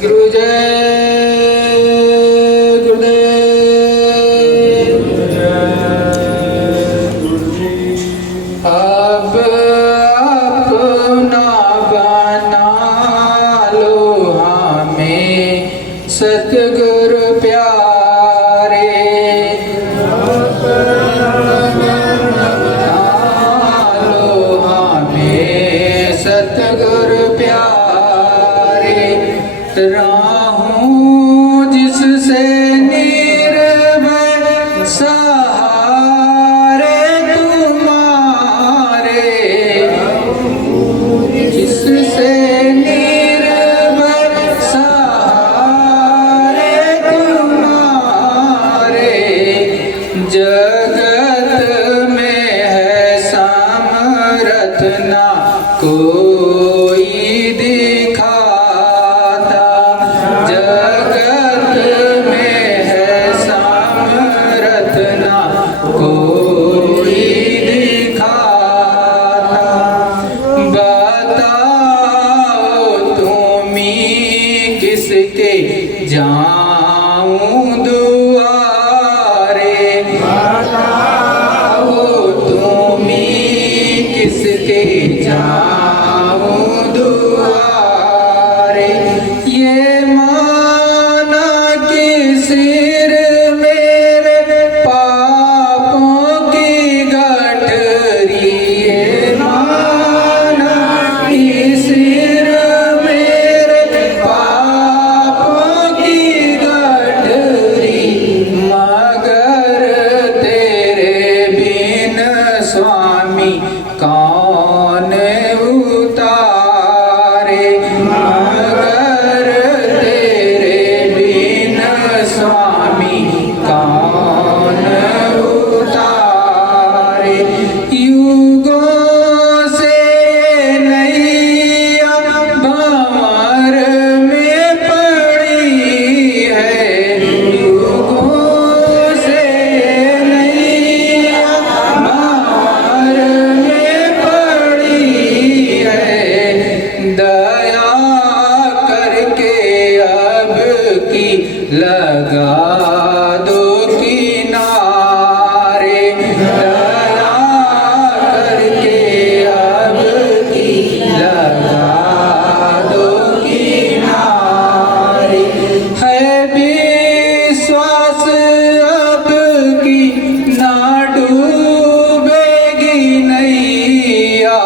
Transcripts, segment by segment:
गुरु जय गुरुदेव। अब अपना बना लो हमें सतगुरु प्यारे। लो हमें सतगुरु प्यारे। राहूं जिससे निर्भय सहारे तुम्हारे। जिससे निर्भय सहारे तुम्हारे। जगत में है समरथ ना कोई दिखाता। जगत में है समरथ ना कोई दिखाता। बताओ तुम्हीं किसके जाऊं दुआरे। बताओ तुम्हीं किसके जाऊं दुआरे। ये माना कि सिर मेरे पापों की गठरी। ये माना कि सिर मेरे पापों की गठरी। मगर तेरे बिन स्वामी कौन उतारे। मगर तेरे बिन स्वामी कौन उतारे। युगों से नैया भंवर में पड़ी है। युगों से नैया भंवर में पड़ी है। दया करके अब की लगा दो किनारे। दया करके अब की लगा दो किनारे। है विश्वास अब की ना डूबेगी नैया।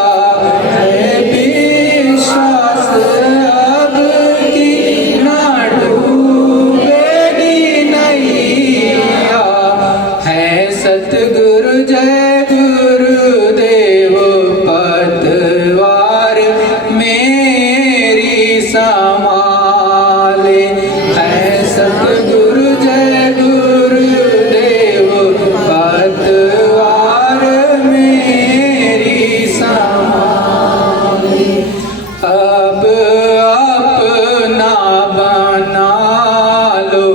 है विश्वास अब की ना डूबेगी नैया। है सतगुरु जय गुरुदेव पतवार मेरी संभाले। है सतगुरु जय गुरुदेव पतवार मेरी संभाले। अब अपना बना लो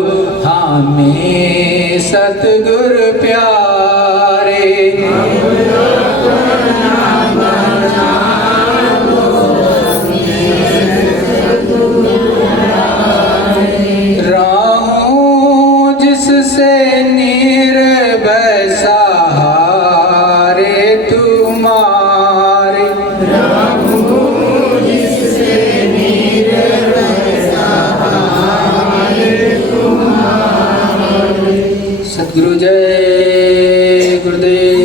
हमें सतगुरु प्यारे। राहों जिससे निर्भय सहारे तुम्हारे। सतगुरु जय गुरुदेव।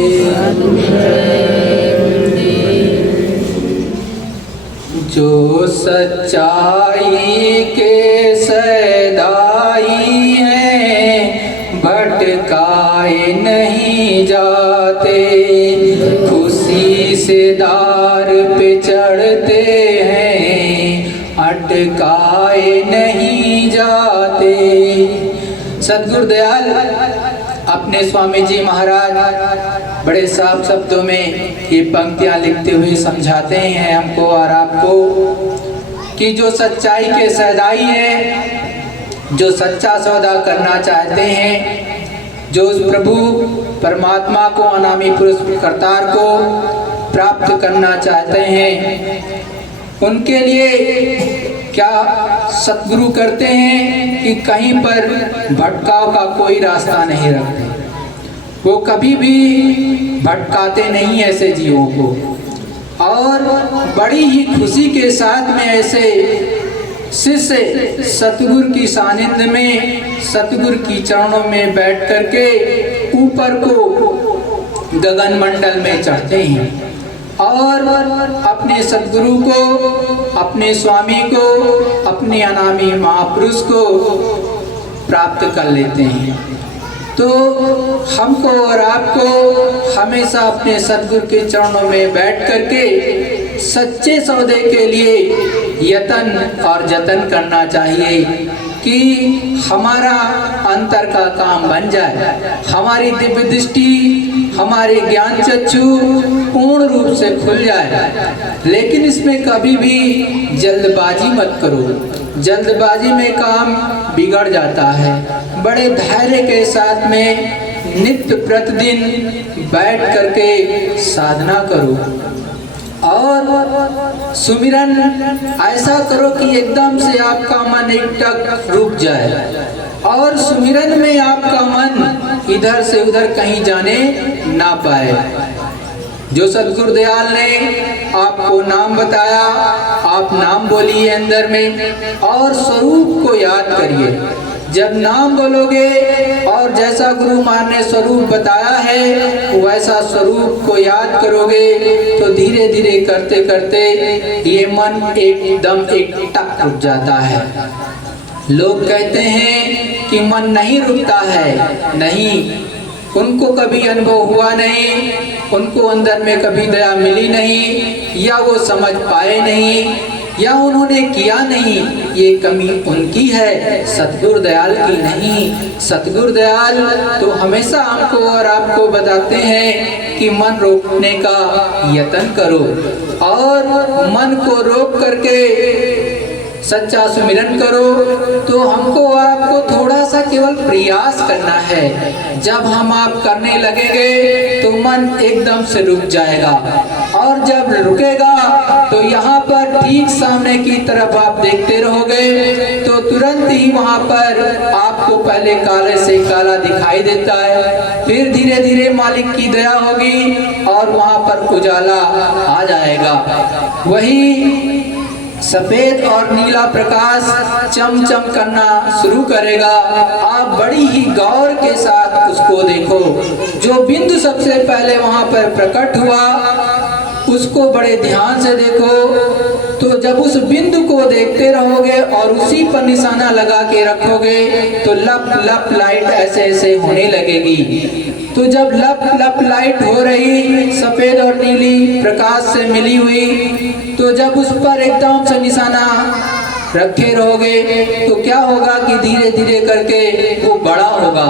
जो सच्चाई के सदाई हैं भटकाए नहीं जाते। खुशी से दार पे चढ़ते हैं अटकाए नहीं जाते। सतगुरु दयाल अपने स्वामी जी महाराज बड़े साफ शब्दों में ये पंक्तियां लिखते हुए समझाते हैं हमको और आपको कि जो सच्चाई के सौदाई है, जो सच्चा सौदा करना चाहते हैं, जो उस प्रभु परमात्मा को अनामी पुरुष करतार को प्राप्त करना चाहते हैं, उनके लिए क्या सतगुरु करते हैं कि कहीं पर भटकाव का कोई रास्ता नहीं रखते। वो कभी भी भटकाते नहीं ऐसे जीवों को, और बड़ी ही खुशी के साथ में ऐसे शिष्य सतगुरु की सानिध्य में, सतगुरु की चरणों में बैठ करके ऊपर को गगन मंडल में चढ़ते हैं और अपने सतगुरु को, अपने स्वामी को, अपने अनामी महापुरुष को प्राप्त कर लेते हैं। तो हमको और आपको हमेशा अपने सतगुरु के चरणों में बैठ करके सच्चे सौदे के लिए यतन और जतन करना चाहिए कि हमारा अंतर का काम बन जाए, हमारी दिव्य दृष्टि, हमारे ज्ञान चक्षु पूर्ण रूप से खुल जाए। लेकिन इसमें कभी भी जल्दबाजी मत करो। जल्दबाजी में काम बिगड़ जाता है। बड़े धैर्य के साथ में नित्य प्रतिदिन बैठ करके साधना करो और सुमिरन ऐसा करो कि एकदम से आपका मन एकटक रुक जाए और सुमिरन में आपका मन इधर से उधर कहीं जाने ना पाए। जो सतगुरु दयाल ने आपको नाम बताया, आप नाम बोलिए अंदर में और स्वरूप को याद करिए। जब नाम बोलोगे और जैसा गुरु महाराज ने स्वरूप बताया है वैसा स्वरूप को याद करोगे तो धीरे धीरे करते करते ये मन एकदम एकटक रुक जाता है। लोग कहते हैं कि मन नहीं रुकता है, नहीं, उनको कभी अनुभव हुआ नहीं, उनको अंदर में कभी दया मिली नहीं, या वो समझ पाए नहीं, या उन्होंने किया नहीं। ये कमी उनकी है, सतगुरु दयाल की नहीं। सतगुरु दयाल तो हमेशा हमको और आपको बताते हैं कि मन रोकने का यत्न करो और मन को रोक करके सच्चा सुमिरन करो। तो हमको आपको थोड़ा सा केवल प्रयास करना है। जब हम आप करने लगेंगे तो मन एकदम से रुक जाएगा और जब रुकेगा तो यहाँ पर ठीक सामने की तरफ आप देखते रहोगे तो तुरंत ही वहाँ पर आपको पहले काले से काला दिखाई देता है, फिर धीरे धीरे मालिक की दया होगी और वहाँ पर उजाला आ जाएगा। वही सफेद और नीला प्रकाश चमचम करना शुरू करेगा। आप बड़ी ही गौर के साथ उसको देखो। जो बिंदु सबसे पहले वहां पर प्रकट हुआ उसको बड़े ध्यान से देखो। तो जब उस बिंदु को देखते रहोगे और उसी पर निशाना लगा के रखोगे तो लप लप लाइट ऐसे ऐसे होने लगेगी। तो जब लप लप लाइट हो रही सफेद और नीली प्रकाश से मिली हुई, तो जब उस पर एकदम से निशाना रखे रहोगे तो क्या होगा कि धीरे धीरे करके वो बड़ा होगा,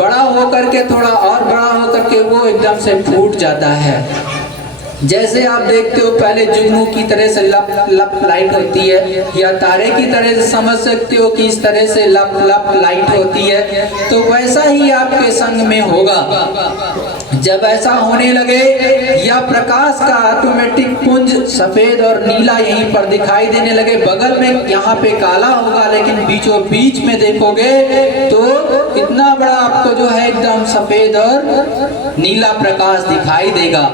बड़ा हो करके थोड़ा और बड़ा हो करके वो एकदम से फूट जाता है। जैसे आप देखते हो पहले जुगनू की तरह से लप लप लाइट होती है, या तारे की तरह से समझ सकते हो कि इस तरह से लप लप लाइट होती है, तो वैसा ही आपके संग में होगा। जब ऐसा होने लगे या प्रकाश का ऑटोमेटिक पुंज सफेद और नीला यहीं पर दिखाई देने लगे, बगल में यहाँ पे काला होगा लेकिन बीचों बीच में देखोगे तो इतना बड़ा आपको जो है एकदम सफेद और नीला प्रकाश दिखाई देगा।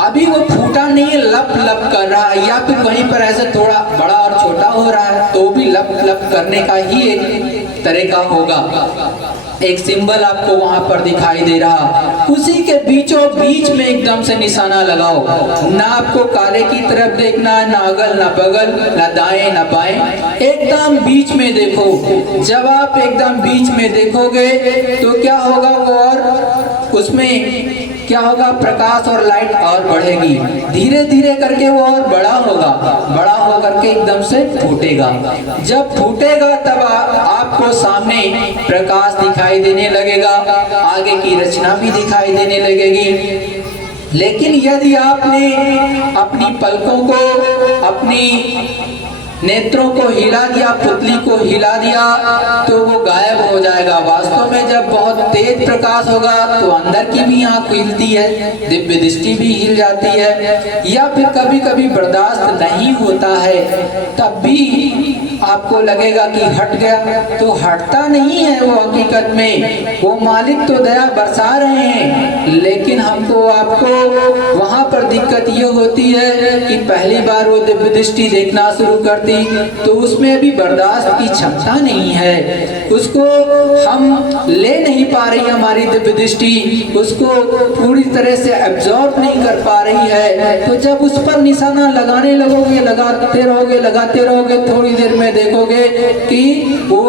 अभी वो फूटा नहीं, लप लप कर रहा है, या फिर वहीं पर ऐसे थोड़ा बड़ा और छोटा हो रहा है तो भी लप लप करने का ही एक तरह का होगा। एक सिंबल आपको वहां पर दिखाई दे रहा, उसी के बीचों बीच में एकदम से निशाना लगाओ। ना आपको काले की तरफ देखना है, ना अगल ना बगल, ना दाएं ना बाएं, एकदम बीच में देखो। जब आप एकदम बीच में देखोगे तो क्या होगा, वो और उसमें क्या होगा, प्रकाश और लाइट और बढ़ेगी। धीरे धीरे करके वो और बड़ा होगा, बड़ा हो करके एकदम से फूटेगा। जब फूटेगा तब आपको सामने प्रकाश दिखाई देने लगेगा, आगे की रचना भी दिखाई देने लगेगी। लेकिन यदि आपने अपनी पलकों को, अपनी नेत्रों को हिला दिया, पुतली को हिला दिया तो वो गायब हो जाएगा। वास्तव में जब बहुत तेज प्रकाश होगा तो अंदर की भी आंख हिलती है, दिव्य दृष्टि भी हिल जाती है। या फिर कभी कभी बर्दाश्त नहीं होता है, तब भी आपको लगेगा कि हट गया, तो हटता नहीं है वो। हकीकत में वो मालिक तो दया बरसा रहे हैं, लेकिन हमको आपको वहां पर दिक्कत ये होती है कि पहली बार वो दिव्य दृष्टि देखना शुरू करती तो उसमें अभी बर्दाश्त की क्षमता नहीं है, उसको हम ले नहीं पा रही, हमारी दिव्य दृष्टि उसको पूरी तरह से एब्जॉर्ब नहीं कर पा रही है। तो जब उस पर निशाना लगाने लगोगे, लगाते रहोगे, थोड़ी देर में देखोगे कि वो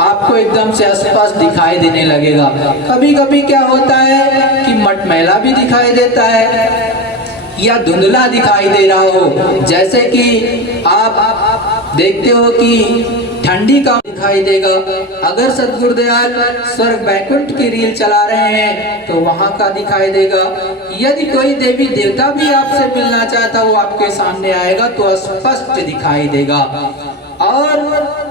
आपको एकदम से आसपास दिखाई देने लगेगा। कभी कभी क्या होता है कि मटमैला भी दिखाई देता है या धुंधला दिखाई दे रहा हो, जैसे कि आप देखते हो कि ठंडी का दिखाई देगा। अगर सद्गुरुदयाल स्वर्ग बैकुंठ की रील चला रहे हैं तो वहां का दिखाई देगा। यदि कोई देवी देवता भी आपसे मिलना चाहता वो आपके सामने आएगा तो स्पष्ट दिखाई देगा। और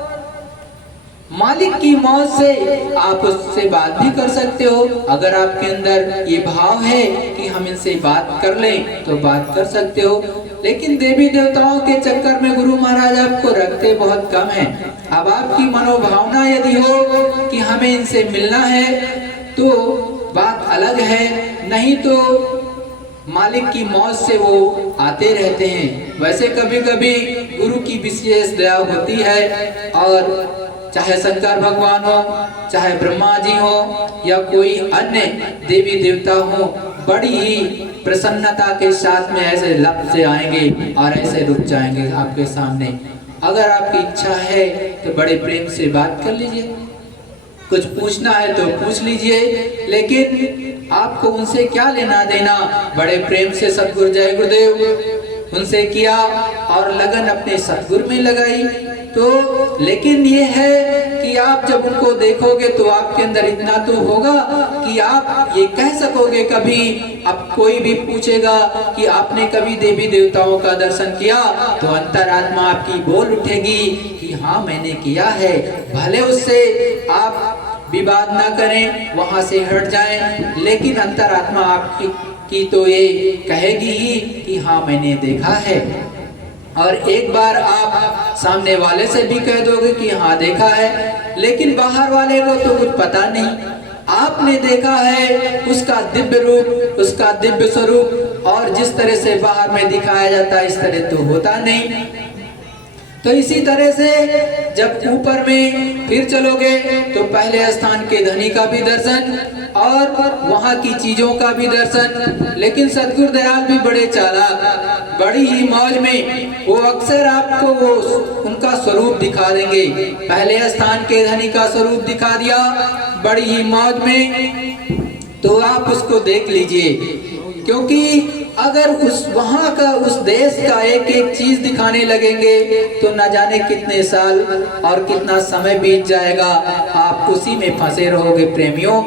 मालिक की मौत से आप उससे बात भी कर सकते हो। अगर आपके अंदर ये भाव है कि हम इनसे बात कर लें तो बात कर सकते हो। लेकिन देवी देवताओं के चक्कर में गुरु महाराज आपको रखते बहुत कम हैं। अब आपकी मनोभावना यदि हो कि हमें इनसे मिलना है तो बात अलग है, नहीं तो मालिक की मौत से वो आते रहते हैं। वैसे कभी कभी गुरु की विशेष दया होती है, और चाहे शंकर भगवान हो, चाहे ब्रह्मा जी हो या कोई अन्य देवी देवता हो, बड़ी ही प्रसन्नता के साथ में ऐसे लप से आएंगे और ऐसे रुक जाएंगे आपके सामने। अगर आपकी इच्छा है तो बड़े प्रेम से बात कर लीजिए, कुछ पूछना है तो पूछ लीजिए, लेकिन आपको उनसे क्या लेना देना। बड़े प्रेम से सतगुरु जय गुरुदेव उनसे किया और लगन अपने सतगुरु में लगाई। तो लेकिन ये है कि आप जब उनको देखोगे तो आपके अंदर इतना तो होगा कि आप ये कह सकोगे। कभी अब कोई भी पूछेगा कि आपने कभी देवी देवताओं का दर्शन किया, तो अंतरात्मा आपकी बोल उठेगी कि हाँ मैंने किया है। भले उससे आप विवाद ना करें, वहां से हट जाएं, लेकिन अंतरात्मा आपकी तो ये कहेगी ही कि हाँ मैंने देखा है। और एक बार आप सामने वाले से भी कह दोगे कि हाँ देखा है, लेकिन बाहर वाले को तो कुछ पता नहीं। आपने देखा है उसका दिव्य रूप, उसका दिव्य स्वरूप, और जिस तरह से बाहर में दिखाया जाता है इस तरह तो होता नहीं। तो इसी तरह से जब ऊपर में फिर चलोगे तो पहले स्थान के धनी का भी दर्शन और वहां की चीजों का भी दर्शन। लेकिन सतगुरु दयाल भी बड़े चालाक, बड़ी ही मौज में वो अक्सर आपको वो उनका स्वरूप दिखा देंगे। पहले स्थान के धनी का स्वरूप दिखा दिया बड़ी ही मौज में, तो आप उसको देख लीजिए, क्योंकि अगर उस वहां का उस देश का एक एक चीज दिखाने लगेंगे तो न जाने कितने साल और कितना समय बीत जाएगा, आप उसी में फंसे रहोगे प्रेमियों।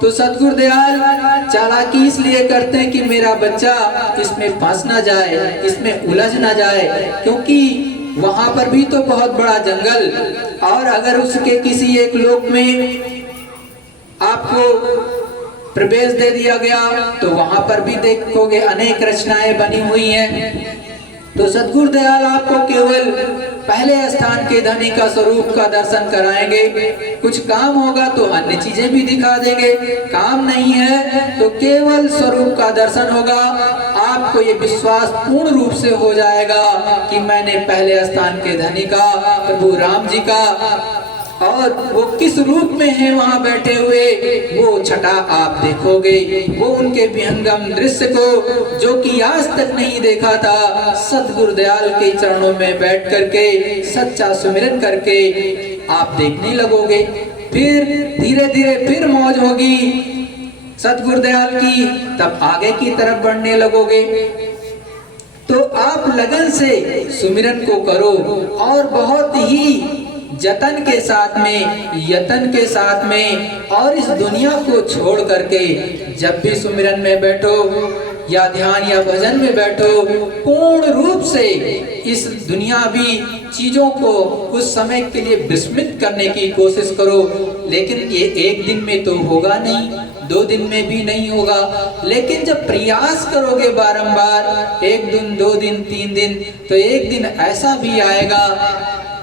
तो सतगुरु दयाल चालाकी इसलिए करते हैं कि मेरा बच्चा इसमें फंस ना जाए, इसमें उलझ ना जाए, क्योंकि वहां पर भी तो बहुत बड़ा जंगल, और अगर उसके किसी एक लोक में आपको प्रवेश दे दिया गया तो वहां पर भी देखोगे अनेक रचनाएं बनी हुई हैं। तो सतगुरु दयाल आपको केवल पहले स्थान के धनी का स्वरूप का दर्शन कराएंगे। कुछ काम होगा तो अन्य चीजें भी दिखा देंगे, काम नहीं है तो केवल स्वरूप का दर्शन होगा। आपको ये विश्वास पूर्ण रूप से हो जाएगा कि मैंने पहले स्थान के धनी का, प्रभु राम जी का, और वो किस रूप में है वहां बैठे हुए वो छटा आप देखोगे। वो उनके विहंगम दृश्य को जो कि आज तक नहीं देखा था, सतगुरु दयाल के चरणों में बैठ करके सच्चा सुमिरन करके आप देखने लगोगे। फिर धीरे धीरे फिर मौज होगी सतगुरु दयाल की, तब आगे की तरफ बढ़ने लगोगे। तो आप लगन से सुमिरन को करो और बहुत ही जतन के साथ में, यतन के साथ में, और इस दुनिया को छोड़ करके जब भी सुमिरन में बैठो या ध्यान या भजन में बैठो, पूर्ण रूप से इस दुनियावी चीजों को उस समय के लिए विस्मृत करने की कोशिश करो। लेकिन ये एक दिन में तो होगा नहीं, 2 दिन में भी नहीं होगा, लेकिन जब प्रयास करोगे बारंबार, 1 दिन 2 दिन 3 दिन, तो एक दिन ऐसा भी आएगा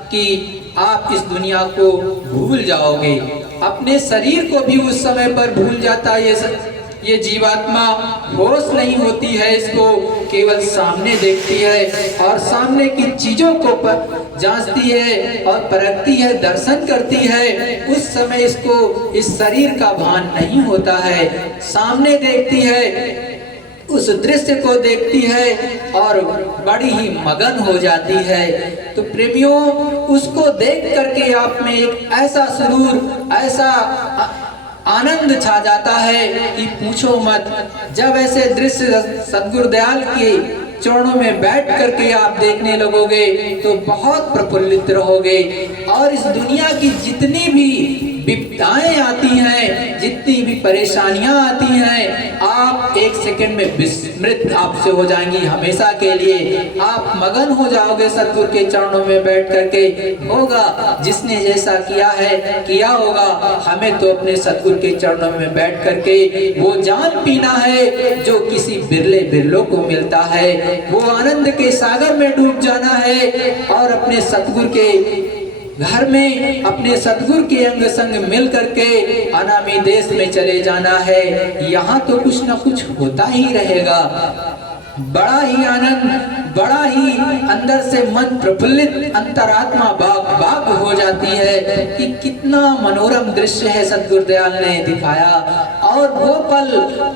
कि आप इस दुनिया को भूल जाओगे। अपने शरीर को भी उस समय पर भूल जाता है ये जीवात्मा, होश नहीं होती है, इसको केवल सामने देखती है और सामने की चीजों को जांचती है और परखती है, दर्शन करती है। उस समय इसको इस शरीर का भान नहीं होता है, सामने देखती है, उस दृश्य को देखती है और बड़ी ही मगन हो जाती है। तो प्रेमियों, उसको देख करके आप में एक ऐसा सुरूर, ऐसा आनंद छा जाता है कि पूछो मत। जब ऐसे दृश्य सद्गुरु दयाल के चरणों में बैठ करके आप देखने लगोगे तो बहुत प्रफुल्लित रहोगे और इस दुनिया की जितनी भी विपदाएं आती हैं, जितनी भी परेशानियां आती हैं, आप 1 सेकंड में विस्मृत आपसे हो जाएंगी हमेशा के लिए। आप मगन हो जाओगे सतगुरु के चरणों में बैठ करके। होगा जिसने जैसा किया है किया होगा, हमें तो अपने सतगुरु के चरणों में बैठ करके वो जान पीना है जो किसी बिरलों को मिलता है। वो आनंद के सागर में डूब जाना है और अपने सतगुरु के घर में, अपने सतगुरु के अंग संग मिल करके अनामी देश में चले जाना है। यहाँ तो कुछ ना कुछ होता ही रहेगा। बड़ा ही आनंद, बड़ा ही अंदर से मन प्रफुल्लित, अंतरात्मा बाग हो जाती है कि कितना मनोरम दृश्य है सद्गुरु दयाल ने दिखाया। और वो पल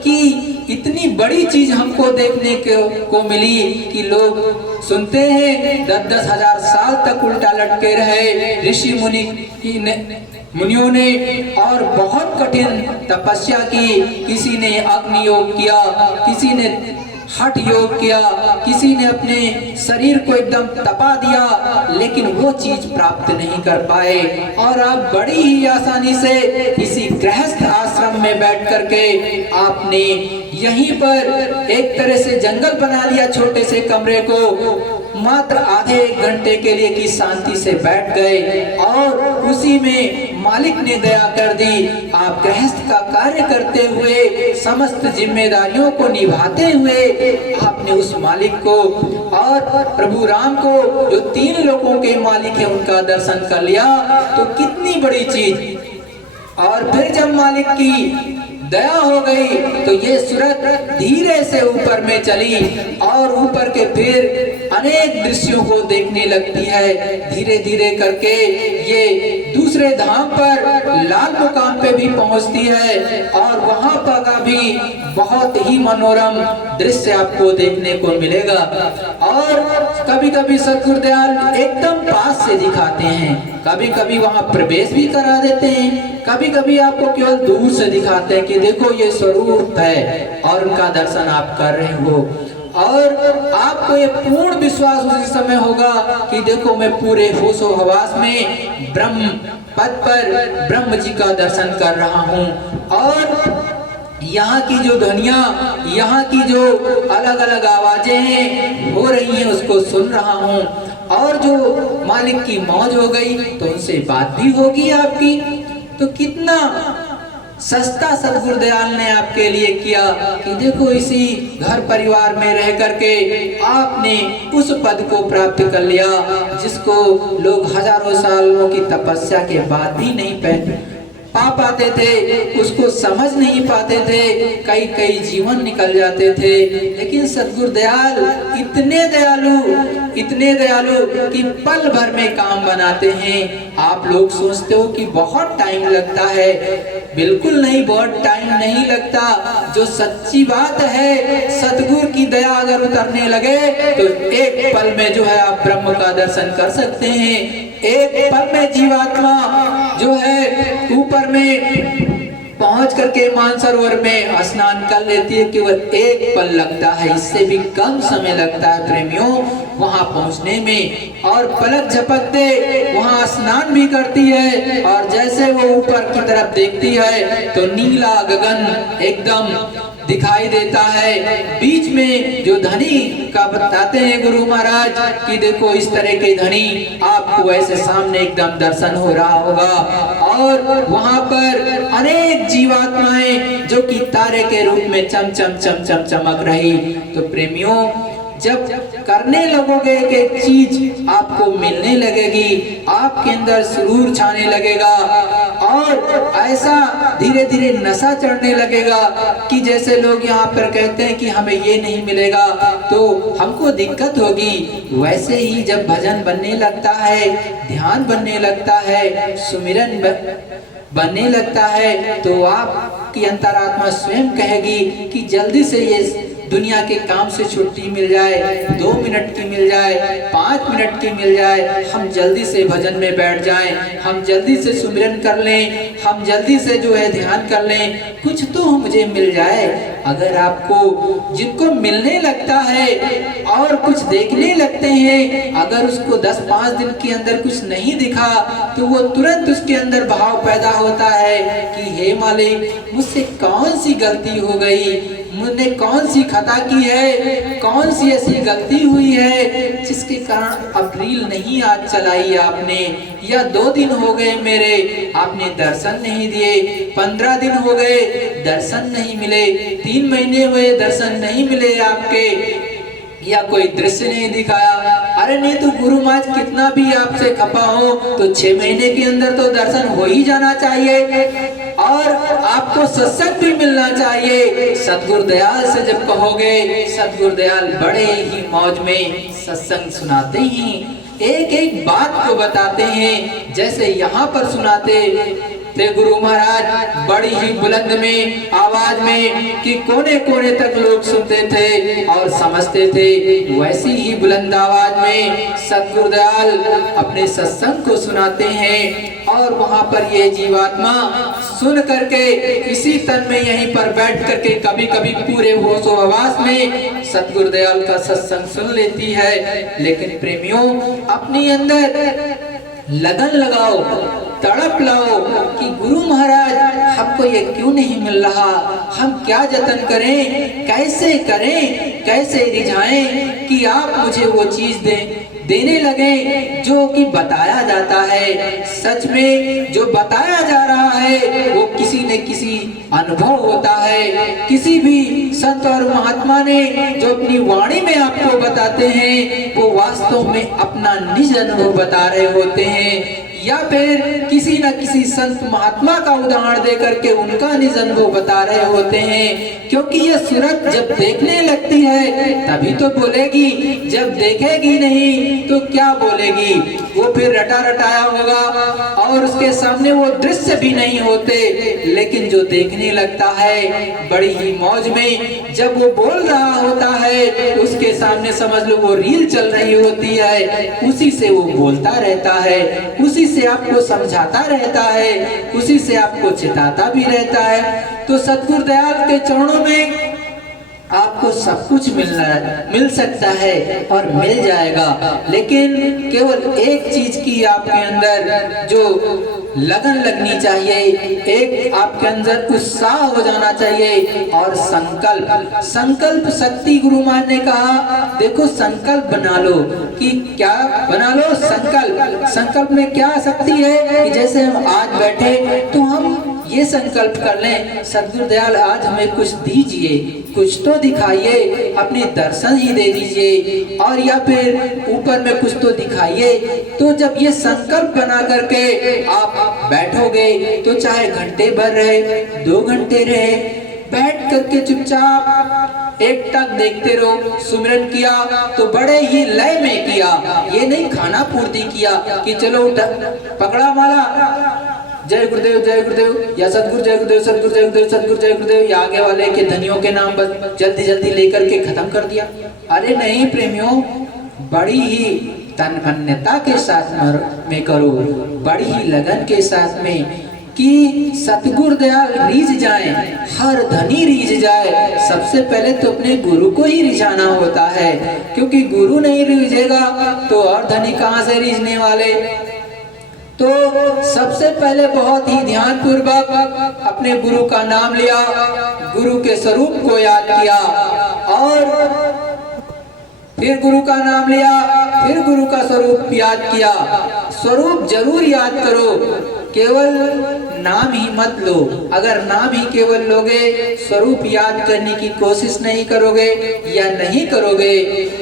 की इतनी बड़ी चीज हमको देखने को मिली कि लोग सुनते हैं 10-10 हजार साल तक उल्टा लटके रहे ऋषि मुनियों ने और बहुत कठिन तपस्या की। किसी ने अग्नि योग किया, किसी ने हठ योग किया, किसी ने अपने शरीर को एकदम तपा दिया, लेकिन वो चीज प्राप्त नहीं कर पाए। और आप बड़ी ही आसानी से किसी गृहस्थ आश्रम में बैठ करके आपने यहीं पर एक तरह से जंगल बना दिया, छोटे से कमरे को मात्र आधे 1 घंटे के लिए की शांति से बैठ गए और उसी में मालिक ने दया कर दी। आप गृहस्थ का कार्य करते हुए, समस्त जिम्मेदारियों को निभाते हुए आपने उस मालिक को और प्रभु राम को, जो 3 लोकों के मालिक है, उनका दर्शन कर लिया। तो कितनी बड़ी चीज। और फिर जब मालिक की दया हो गई तो ये सूरत धीरे से ऊपर में चली और ऊपर के फिर अनेक दृश्यों को देखने लगती है। धीरे धीरे करके ये दूसरे धाम पर लाल मुकाम पे भी पहुंचती है और वहां पर का भी बहुत ही मनोरम दृश्य आपको देखने को मिलेगा। और कभी कभी सद्गुरु दयाल एकदम पास से दिखाते हैं, कभी कभी वहां प्रवेश भी करा देते हैं, कभी कभी आपको केवल दूर से दिखाते हैं कि देखो ये स्वरूप है और उनका दर्शन आप कर रहे हो। और आपको ये पूर्ण विश्वास उसी समय होगा कि देखो मैं पूरे होशो हवास में ब्रह्म पद पर ब्रह्म जी का दर्शन कर रहा हूँ और यहाँ की जो ध्वनियाँ, यहाँ की जो अलग अलग आवाजें हैं हो रही हैं उसको सुन रहा हूँ। और जो मालिक की मौज हो गई तो उनसे बात भी होगी आपकी। तो कितना सस्ता सद्गुरु दयाल ने आपके लिए किया कि देखो इसी घर परिवार में रह करके आपने उस पद को प्राप्त कर लिया जिसको लोग हजारों सालों की तपस्या के बाद भी नहीं पा पाते थे, उसको समझ नहीं पाते थे, कई जीवन निकल जाते थे। लेकिन सद्गुरु दयाल इतने दयालु कि पल भर में काम बनाते हैं। आप लोग सोचते हो कि बहुत टाइम लगता है, बिल्कुल नहीं, बहुत टाइम नहीं लगता। जो सच्ची बात है, सद्गुरु की दया अगर उतरने लगे तो एक पल में जो है आप ब्रह्म का दर्शन कर सकते हैं। एक पल में जीवात्मा जो है ऊपर में पहुंच करके मानसरोवर में स्नान कर लेती है। केवल एक पल लगता है, इससे भी कम समय लगता है प्रेमियों वहां पहुंचने में। और पलक झपकते वहां स्नान भी करती है और जैसे वो ऊपर की तरफ देखती है तो नीला गगन एकदम दिखाई देता है। बीच में जो धनी का बताते हैं गुरु महाराज कि देखो इस तरह के धनी आपको ऐसे सामने एकदम दर्शन हो रहा होगा, और वहां पर अनेक जीवात्माएं जो कि तारे के रूप में चम चम चम चम चमक रही। तो प्रेमियों, जब करने लगोगे कि एक चीज आपको मिलने लगेगी, आपके अंदर सुरूर छाने लगेगा और ऐसा धीरे धीरे नशा चढ़ने लगेगा कि जैसे लोग यहाँ पर कहते हैं कि हमें ये नहीं मिलेगा तो हमको दिक्कत होगी, वैसे ही जब भजन बनने लगता है, ध्यान बनने लगता है, सुमिरन बनने लगता है, तो आपकी अंतरात्मा स्वयं कहेगी कि जल्दी से ये दुनिया के काम से छुट्टी मिल जाए, 2 मिनट की मिल जाए, 5 मिनट की मिल जाए, हम जल्दी से भजन में बैठ जाएं, हम जल्दी से सुमिरन कर लें, हम जल्दी से जो है ध्यान कर लें, कुछ तो मुझे मिल जाए। अगर आपको जिनको मिलने लगता है और कुछ देखने लगते हैं, अगर उसको 10-5 दिन के अंदर कुछ नहीं दिखा तो वो तुरंत उसके अंदर भाव पैदा होता है कि हे मालिक, मुझसे कौन सी गलती हो गई, मुझने कौन सी खता की है, कौन सी ऐसी गलती हुई है जिसके कारण अब रील नहीं आज चलाई आपने, या 2 दिन हो गए मेरे आपने दर्शन नहीं दिए, 15 दिन हो गए दर्शन नहीं मिले, 3 महीने हुए दर्शन नहीं मिले आपके, या कोई दृश्य नहीं दिखाया। अरे नहीं तो गुरु महाराज कितना भी आपसे खपा हो तो 6 महीने के अंदर तो दर्शन हो ही जाना चाहिए और आपको सत्संग भी मिलना चाहिए। सतगुरु दयाल से जब कहोगे, सतगुरु दयाल बड़े ही मौज में सत्संग सुनाते हैं, एक एक बात को बताते हैं, जैसे यहाँ पर सुनाते थे गुरु महाराज बड़ी ही बुलंद में आवाज में कि कोने कोने तक लोग सुनते थे और समझते थे, वैसी ही बुलंद आवाज में सतगुरु दयाल अपने सत्संग को सुनाते हैं। और वहां पर ये जीवात्मा सुन करके इसी तन में यहीं पर बैठ करके कभी कभी पूरे होशो हवास में सतगुरु दयाल का सत्संग सुन लेती है। लेकिन प्रेमियों, अपने अंदर लगन लगाओ, तड़प लाओ कि गुरु महाराज हमको ये क्यों नहीं मिल रहा, हम क्या जतन करें, कैसे करें, कैसे रिझाएं कि आप मुझे वो चीज देने लगे जो कि बताया जाता है। सच में जो बताया जा रहा है वो किसी न किसी अनुभव होता है, किसी भी संत और महात्मा ने जो अपनी वाणी में आपको बताते हैं वो वास्तव में अपना निज अनुभव बता रहे होते हैं, या फिर किसी न किसी संत महात्मा का उदाहरण देकर के उनका निज अनुभव बता रहे होते हैं। क्योंकि ये सूरत जब देखने लगती है तभी तो बोलेगी, जब देखेगी नहीं तो क्या बोलेगी, वो फिर रटा रटाया होगा और उसके सामने वो दृश्य भी नहीं होते। लेकिन जो देखने लगता है बड़ी ही मौज में, जब वो बोल रहा होता है उसके सामने समझ लो वो रील चल रही होती है, उसी से वो बोलता रहता है, उसी से आपको समझाता रहता है, उसी से आपको चिताता भी रहता है। तो सतगुरु दयाल के चरणों में आपको सब कुछ मिल सकता है और मिल जाएगा। लेकिन केवल एक चीज की आपके अंदर जो लगन लगनी चाहिए, एक आपके अंदर उत्साह हो जाना चाहिए और संकल्प शक्ति। गुरु महाराज ने कहा देखो संकल्प बना लो, कि क्या बना लो, संकल्प में क्या शक्ति है कि जैसे हम आज बैठे तो हम ये संकल्प कर लें, सतगुरु दयाल आज हमें कुछ दीजिए, कुछ तो दिखाइए, अपने दर्शन ही दे दीजिए, और या फिर ऊपर में कुछ तो दिखाइए। तो जब ये संकल्प बना करके आप बैठोगे तो चाहे घंटे भर रहे, 2 घंटे रहे, बैठ करके चुपचाप एक टक देखते रहो। सुमिरन किया तो बड़े ही लय में किया, ये नहीं खाना पूर्ति किया कि चलो पकड़ा माला जय गुरुदेव या सतगुरु जय गुरुदेव, सतगुरु जय गुरुदेव, सतगुरु जय गुरुदेव, या आगे वाले के धनियों के नाम बस जल्दी जल्दी लेकर के खत्म कर दिया। अरे नहीं प्रेमियों, बड़ी ही तन्मयता के साथ में करो, बड़ी ही लगन के साथ में, कि सतगुरु दयाल रीझ जाए, हर धनी रीझ जाए। सबसे पहले तो अपने गुरु को ही रिझाना होता है, क्योंकि गुरु नहीं रिझेगा तो और धनी कहाँ से रिझने वाले। तो सबसे पहले बहुत ही ध्यान पूर्वक अपने गुरु का नाम लिया, गुरु के स्वरूप को याद किया और फिर गुरु का नाम लिया, फिर गुरु का स्वरूप याद किया। स्वरूप जरूर याद करो, केवल नाम ही मत लो। अगर नाम ही केवल लोगे, स्वरूप याद करने की कोशिश नहीं करोगे या नहीं करोगे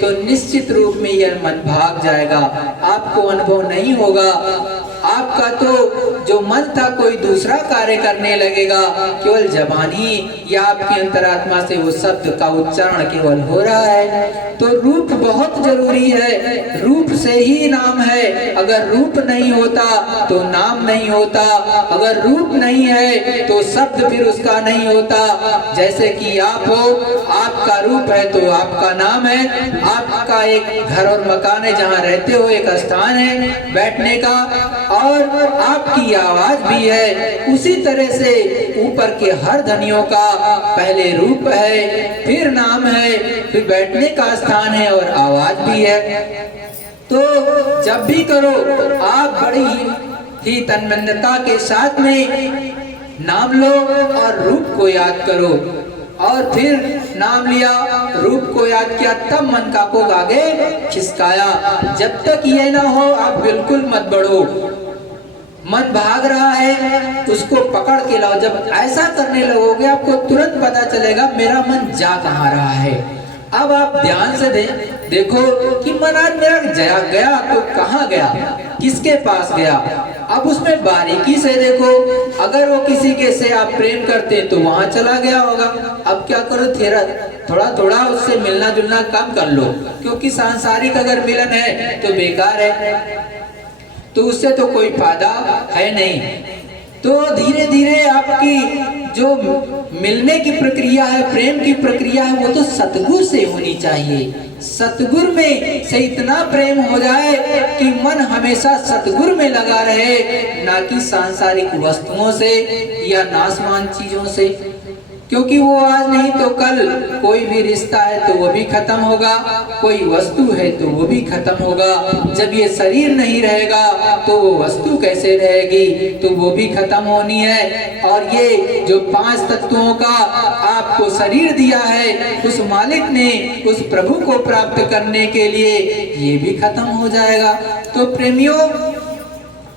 तो निश्चित रूप में यह मन भाग जाएगा, आपको अनुभव नहीं होगा। आपका तो जो मन था कोई दूसरा कार्य करने लगेगा, केवल जबानी या आपकी अंतरात्मा से वो शब्द का उच्चारण केवल हो रहा है। तो रूप बहुत जरूरी है, रूप से ही नाम है। अगर रूप नहीं होता तो नाम नहीं होता, अगर रूप नहीं है तो शब्द फिर उसका नहीं होता। जैसे कि आप हो, आपका रूप है तो आपका नाम है, आपका एक घर और मकान है जहाँ रहते हो, एक स्थान है बैठने का, और आपकी आवाज भी है। उसी तरह से ऊपर के हर ध्वनियों का पहले रूप है, फिर नाम है, फिर बैठने का स्थान है और आवाज भी है। तो जब भी करो आप बड़ी ही तन्मयता के साथ में नाम लो और रूप को याद करो। और फिर नाम लिया, रूप को याद किया, तब मन का को आगे खिसकाया। जब तक ये ना हो आप बिल्कुल मत बढ़ो। मन भाग रहा है उसको पकड़ के लाओ। जब ऐसा करने लगोगे आपको तुरंत पता चलेगा मेरा मन जा कहाँ रहा है। अब आप ध्यान से देखो कि मन आज मेरा गया तो कहाँ गया, किसके पास गया। अब उसमें बारीकी से देखो, अगर वो किसी के से आप प्रेम करते तो वहां चला गया होगा। अब क्या करो, थोड़ा थोड़ा उससे मिलना जुलना कम कर लो, क्योंकि सांसारिक अगर मिलन है तो बेकार है, तो उससे तो कोई फायदा है नहीं। तो धीरे धीरे आपकी जो मिलने की प्रक्रिया है, प्रेम की प्रक्रिया है, वो तो सतगुरु से होनी चाहिए। सतगुरु में से इतना प्रेम हो जाए कि मन हमेशा सतगुरु में लगा रहे, ना कि सांसारिक वस्तुओं से या नाशवान चीजों से। क्योंकि वो आज नहीं तो कल, कोई भी रिश्ता है तो वो भी खत्म होगा, कोई वस्तु है तो वो भी खत्म होगा। जब ये शरीर नहीं रहेगा तो वो वस्तु कैसे रहेगी, तो वो भी खत्म होनी है। और ये जो 5 तत्वों का आपको शरीर दिया है उस मालिक ने, उस प्रभु को प्राप्त करने के लिए, ये भी खत्म हो जाएगा। तो प्रेमियों,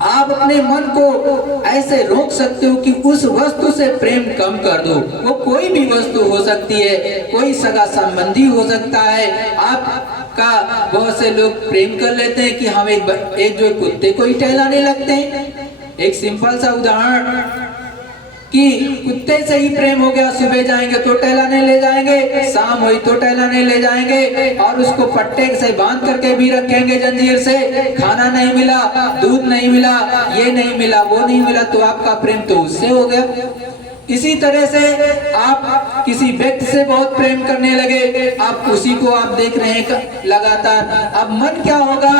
आप अपने मन को ऐसे रोक सकते हो कि उस वस्तु से प्रेम कम कर दो। वो कोई भी वस्तु हो सकती है, कोई सगा संबंधी हो सकता है। आपका बहुत से लोग प्रेम कर लेते हैं कि हम एक जो कुत्ते को ही टहलाने लगते हैं। एक सिंपल सा उदाहरण कि कुत्ते से ही प्रेम हो गया, सुबह जाएंगे तो टहलाने ले जाएंगे, शाम हुई तो टहलाने ले जाएंगे, और उसको पट्टे से बांध करके भी रखेंगे जंजीर से। खाना नहीं मिला, दूध नहीं मिला, ये नहीं मिला, वो नहीं मिला, तो आपका प्रेम तो उससे हो गया। इसी तरह से आप किसी व्यक्ति से बहुत प्रेम करने लगे, आप उसी को आप देख रहे हैं लगातार। अब मन क्या होगा,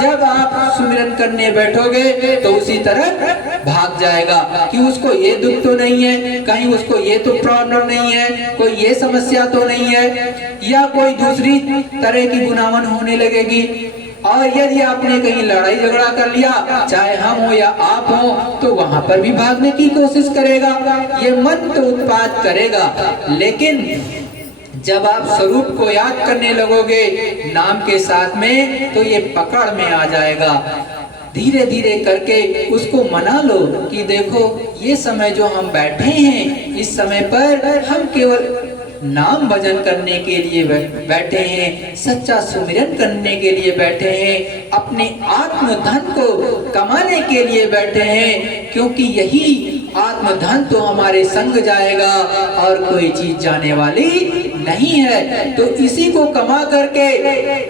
जब आप सुमिरन करने बैठोगे तो उसी तरह भाग जाएगा कि उसको ये दुख तो नहीं है, कहीं उसको ये तो प्रॉब्लम नहीं है, कोई ये समस्या तो नहीं है, या कोई दूसरी तरह की गुनावन होने लगेगी। और यदि आपने कहीं लड़ाई झगड़ा कर लिया, चाहे हम हो या आप हो, तो वहां पर भी भागने की कोशिश करेगा। ये मन तो उत्पात करेगा, लेकिन जब आप स्वरूप को याद करने लगोगे नाम के साथ में, तो ये पकड़ में आ जाएगा। धीरे धीरे करके उसको मना लो कि देखो ये समय जो हम बैठे हैं, इस समय पर हम केवल नाम भजन करने के लिए बैठे हैं, सच्चा सुमिरन करने के लिए बैठे हैं, अपने आत्म धन को कमाने के लिए बैठे हैं, क्योंकि यही आत्म धन तो हमारे संग जाएगा और कोई चीज जाने वाली नहीं है। तो इसी को कमा करके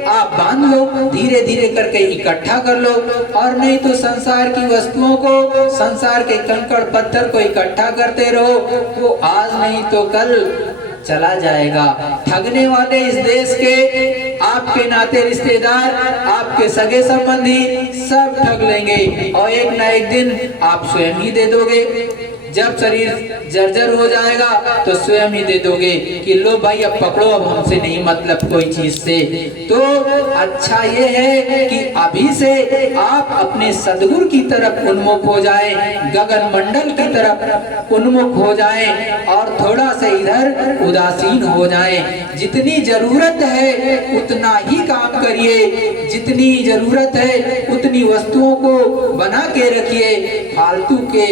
आप बांध लो, धीरे धीरे करके इकट्ठा कर लो। और नहीं तो संसार की वस्तुओं को, संसार के कंकड़ पत्थर को इकट्ठा करते रहो, वो आज नहीं तो कल चला जाएगा। ठगने वाले इस देश के आपके नाते रिश्तेदार, आपके सगे संबंधी सब ठग लेंगे, और एक ना एक दिन आप स्वयं ही दे दोगे। जब शरीर जर्जर हो जाएगा तो स्वयं ही दे दोगे कि लो भाई अब पकड़ो, अब हमसे नहीं मतलब कोई चीज से। तो अच्छा ये है कि अभी से आप अपने सद्गुरु की तरफ उन्मुख हो जाएं, गगन मंडल की तरफ उन्मुख हो जाएं और थोड़ा सा इधर उदासीन हो जाएं। जितनी जरूरत है उतना ही काम करिए, जितनी जरूरत है उतनी वस्तुओं को बना के रखिए, फालतू के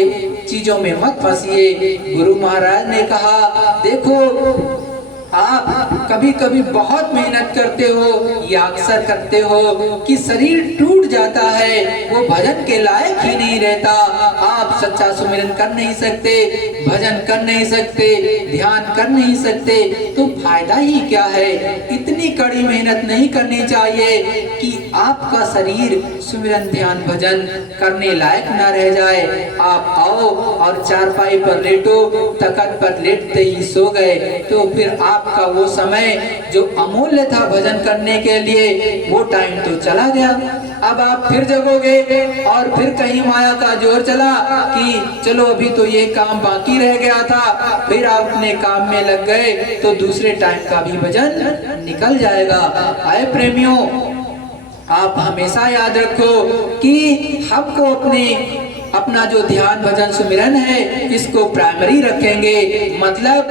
चीजों में मत फंसिए। गुरु महाराज ने कहा देखो आप कभी कभी बहुत मेहनत करते हो या अक्सर करते हो कि शरीर टूट जाता है, वो भजन के लायक ही नहीं रहता, आप सच्चा सुमिरन कर नहीं सकते, भजन कर नहीं सकते, ध्यान कर नहीं सकते, तो फायदा ही क्या है। इतनी कड़ी मेहनत नहीं करनी चाहिए कि आपका शरीर सुमिरन ध्यान भजन करने लायक ना रह जाए। आप आओ और चारपाई पर लेटो, तखत पर लेटते ही सो गए तो फिर आपका वो समय जो अमूल्य था भजन करने के लिए, वो टाइम तो चला गया। अब आप फिर जगोगे और फिर कहीं माया का जोर चला कि चलो अभी तो ये काम बाकी रह गया था, फिर आप अपने काम में लग गए तो दूसरे टाइम का भी भजन निकल जाएगा। आए प्रेमियों, आप हमेशा याद रखो कि हमको अपना जो ध्यान भजन सुमिरन है इसको प्राइमरी रखेंगे, मतलब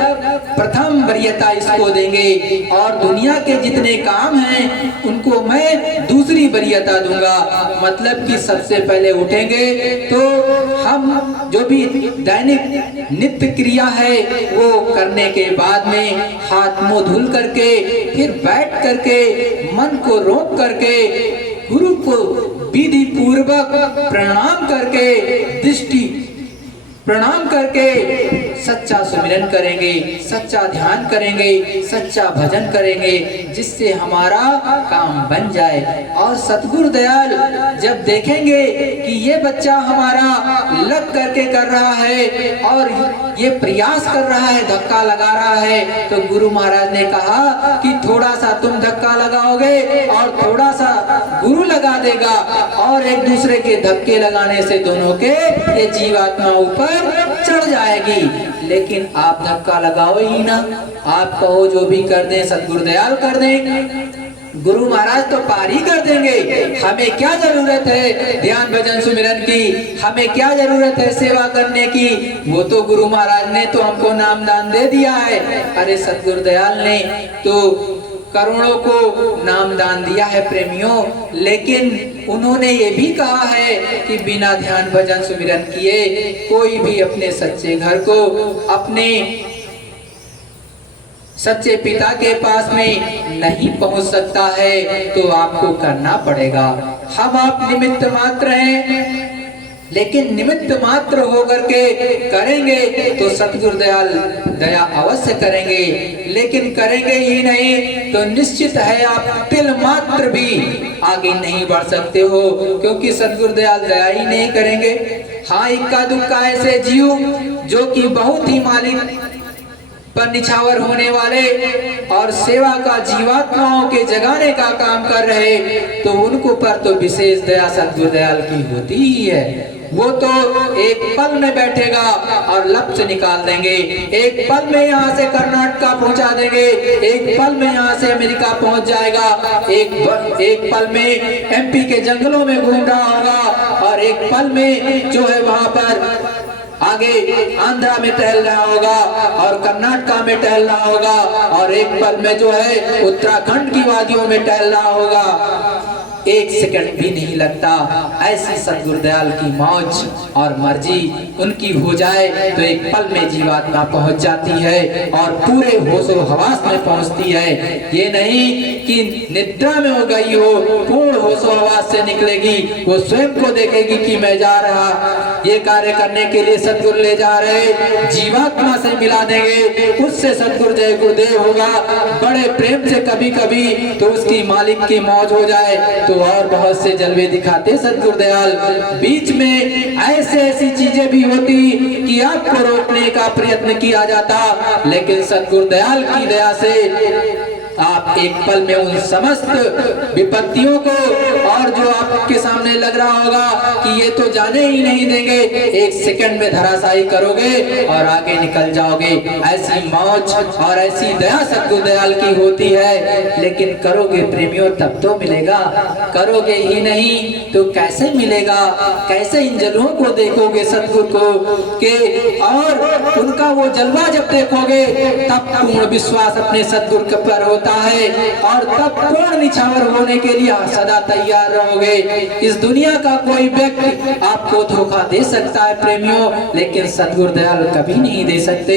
प्रथम वरीयता इसको देंगे, और दुनिया के जितने काम हैं उनको मैं दूसरी वरीयता दूंगा। मतलब कि सबसे पहले उठेंगे तो हम जो भी दैनिक नित्य क्रिया है वो करने के बाद में हाथ मुंह धुल करके फिर बैठ करके मन को रोक करके गुरु को विधि पूर्वक प्रणाम करके दृष्टि प्रणाम करके सच्चा सुमिरन करेंगे, सच्चा ध्यान करेंगे, सच्चा भजन करेंगे, जिससे हमारा काम बन जाए। और सतगुरु दयाल जब देखेंगे कि ये बच्चा हमारा लग करके कर रहा है और ये प्रयास कर रहा है, धक्का लगा रहा है, तो गुरु महाराज ने कहा कि थोड़ा सा तुम धक्का लगाओगे और थोड़ा सा गुरु लगा देगा, और एक दूसरे के धक्के लगाने से दोनों के ये जीवात्मा ऊपर चढ़ जाएगी। लेकिन आप धक्का लगाओ ही ना, आप कहो जो भी कर दें सतगुरु दयाल कर दें, गुरु महाराज तो पार ही कर देंगे। हमें क्या जरूरत है ध्यान भजन सुमिरन की, हमें क्या जरूरत है सेवा करने की, वो तो गुरु महाराज ने तो हमको नाम दान दे दिया है। अरे सतगुरु दयाल ने तो करोड़ों को नाम दान दिया है प्रेमियों, लेकिन उन्होंने ये भी कहा है कि बिना ध्यान भजन सुमिरन किए कोई भी अपने सच्चे घर को, अपने सच्चे पिता के पास में नहीं पहुंच सकता है। तो आपको करना पड़ेगा। हम आप निमित्त मात्र हैं, लेकिन निमित्त मात्र होकर के करेंगे तो सतगुरु दयाल दया अवश्य करेंगे, लेकिन करेंगे ही नहीं तो निश्चित है आप तिल मात्र भी आगे नहीं बढ़ सकते हो, क्योंकि सतगुरु दयाल दया ही नहीं करेंगे। हाँ, इक्का दुक्का ऐसे जीव जो कि बहुत ही मालिक पर निछावर होने वाले और सेवा का जीवात्माओं के जगाने का काम कर रहे, तो उनको पर तो विशेष दया सतगुरु दयाल की होती ही है। वो तो एक पल में बैठेगा और लक्ष्य निकाल देंगे, एक पल में यहाँ से कर्नाटक पहुंचा देंगे, एक पल में यहाँ से अमेरिका पहुंच जाएगा, एक पल में एमपी के जंगलों में घूम रहा होगा, और एक पल में जो है वहां पर आगे आंध्रा में टहल रहा होगा और कर्नाटका में टहल रहा होगा, और एक पल में जो है उत्तराखंड की वादियों में टहल रहा होगा। एक सेकंड भी नहीं लगता। ऐसी सतगुरु दयाल की मौज और मर्जी उनकी हो जाए तो एक पल में जीवात्मा पहुंच जाती है और पूरे होशो हवास में पहुंचती है। ये नहीं कि निद्रा में हो गई हो, पूर्ण होशो हवास से निकलेगी, वो स्वयं को देखेगी कि मैं जा रहा, ये कार्य करने के लिए सतगुरु ले जा रहे, जीवात्मा से मिला देंगे, उससे सतगुरु जय गुरुदेव होगा। बड़े प्रेम से कभी कभी तो उसकी मालिक की मौज हो जाए तो और बहुत से जलवे दिखाते सतगुरु दयाल। बीच में ऐसी चीजें भी होती कि आपको रोकने का प्रयत्न किया जाता, लेकिन सतगुरु दयाल की दया से आप एक पल में उन समस्त विपत्तियों को, और जो आपके सामने लग रहा होगा कि ये तो जाने ही नहीं देंगे, एक सेकंड में धराशायी करोगे और आगे निकल जाओगे। ऐसी मौज और ऐसी दया सद्गुरु दयाल की होती है। लेकिन करोगे प्रेमियों तब तो मिलेगा, करोगे ही नहीं तो कैसे मिलेगा? कैसे इन जलवों को देखोगे सद्गुरु को के, और उनका वो जलवा जब देखोगे तब पूर्ण विश्वास अपने सद्गुरु के पर होता है, और तब पूर्ण निछावर होने के लिए सदा तैयार रहोगे। इस दुनिया का कोई व्यक्ति आपको धोखा दे सकता है प्रेमियों, लेकिन सद्गुरु दयाल कभी नहीं दे सकते।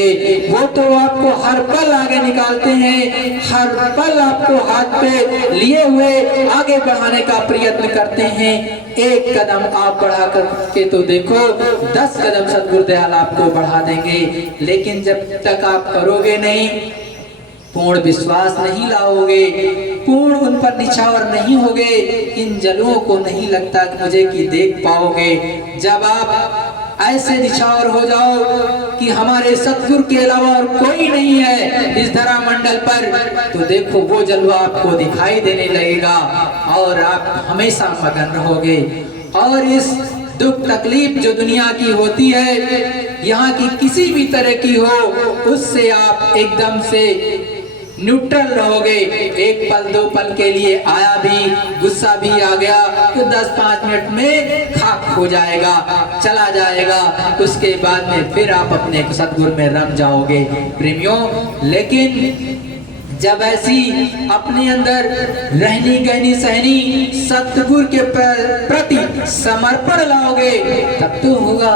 वो तो आपको हर पल आगे निकालते हैं, हर पल आपको हाथ पे लिए हुए आगे बढ़ाने का प्रयत्न करते हैं। एक कदम आप बढ़ा करके तो देखो, 10 कदम सद्गुरु दयाल आपको बढ़ा देंगे। लेकिन जब तक आप करोगे नहीं, पूर्ण विश्वास नहीं लाओगे, पूर्ण उन पर निछावर नहीं होगे, इन जलों को नहीं लगता कि मुझे कि देख पाओगे। जब आप ऐसे निछावर हो जाओ कि हमारे सतगुरु के अलावा और कोई नहीं है इस धरा मंडल पर, तो देखो वो जलवा आपको दिखाई देने लगेगा और आप हमेशा मगन रहोगे। और इस दुख तकलीफ जो दुनिया की होती है, यहाँ की किसी भी तरह की हो, उससे आप एकदम से न्यूट्रल रहोगे। एक पल 2 पल के लिए आया भी, गुस्सा भी आ गया तो 10-5 मिनट में खाक हो जाएगा, चला जाएगा। उसके बाद में फिर आप अपने सतगुरु में रम जाओगे प्रेमियों। लेकिन जब ऐसी अपने अंदर रहनी गहनी सहनी सतगुरु के प्रति समर्पण लाओगे तब तो होगा।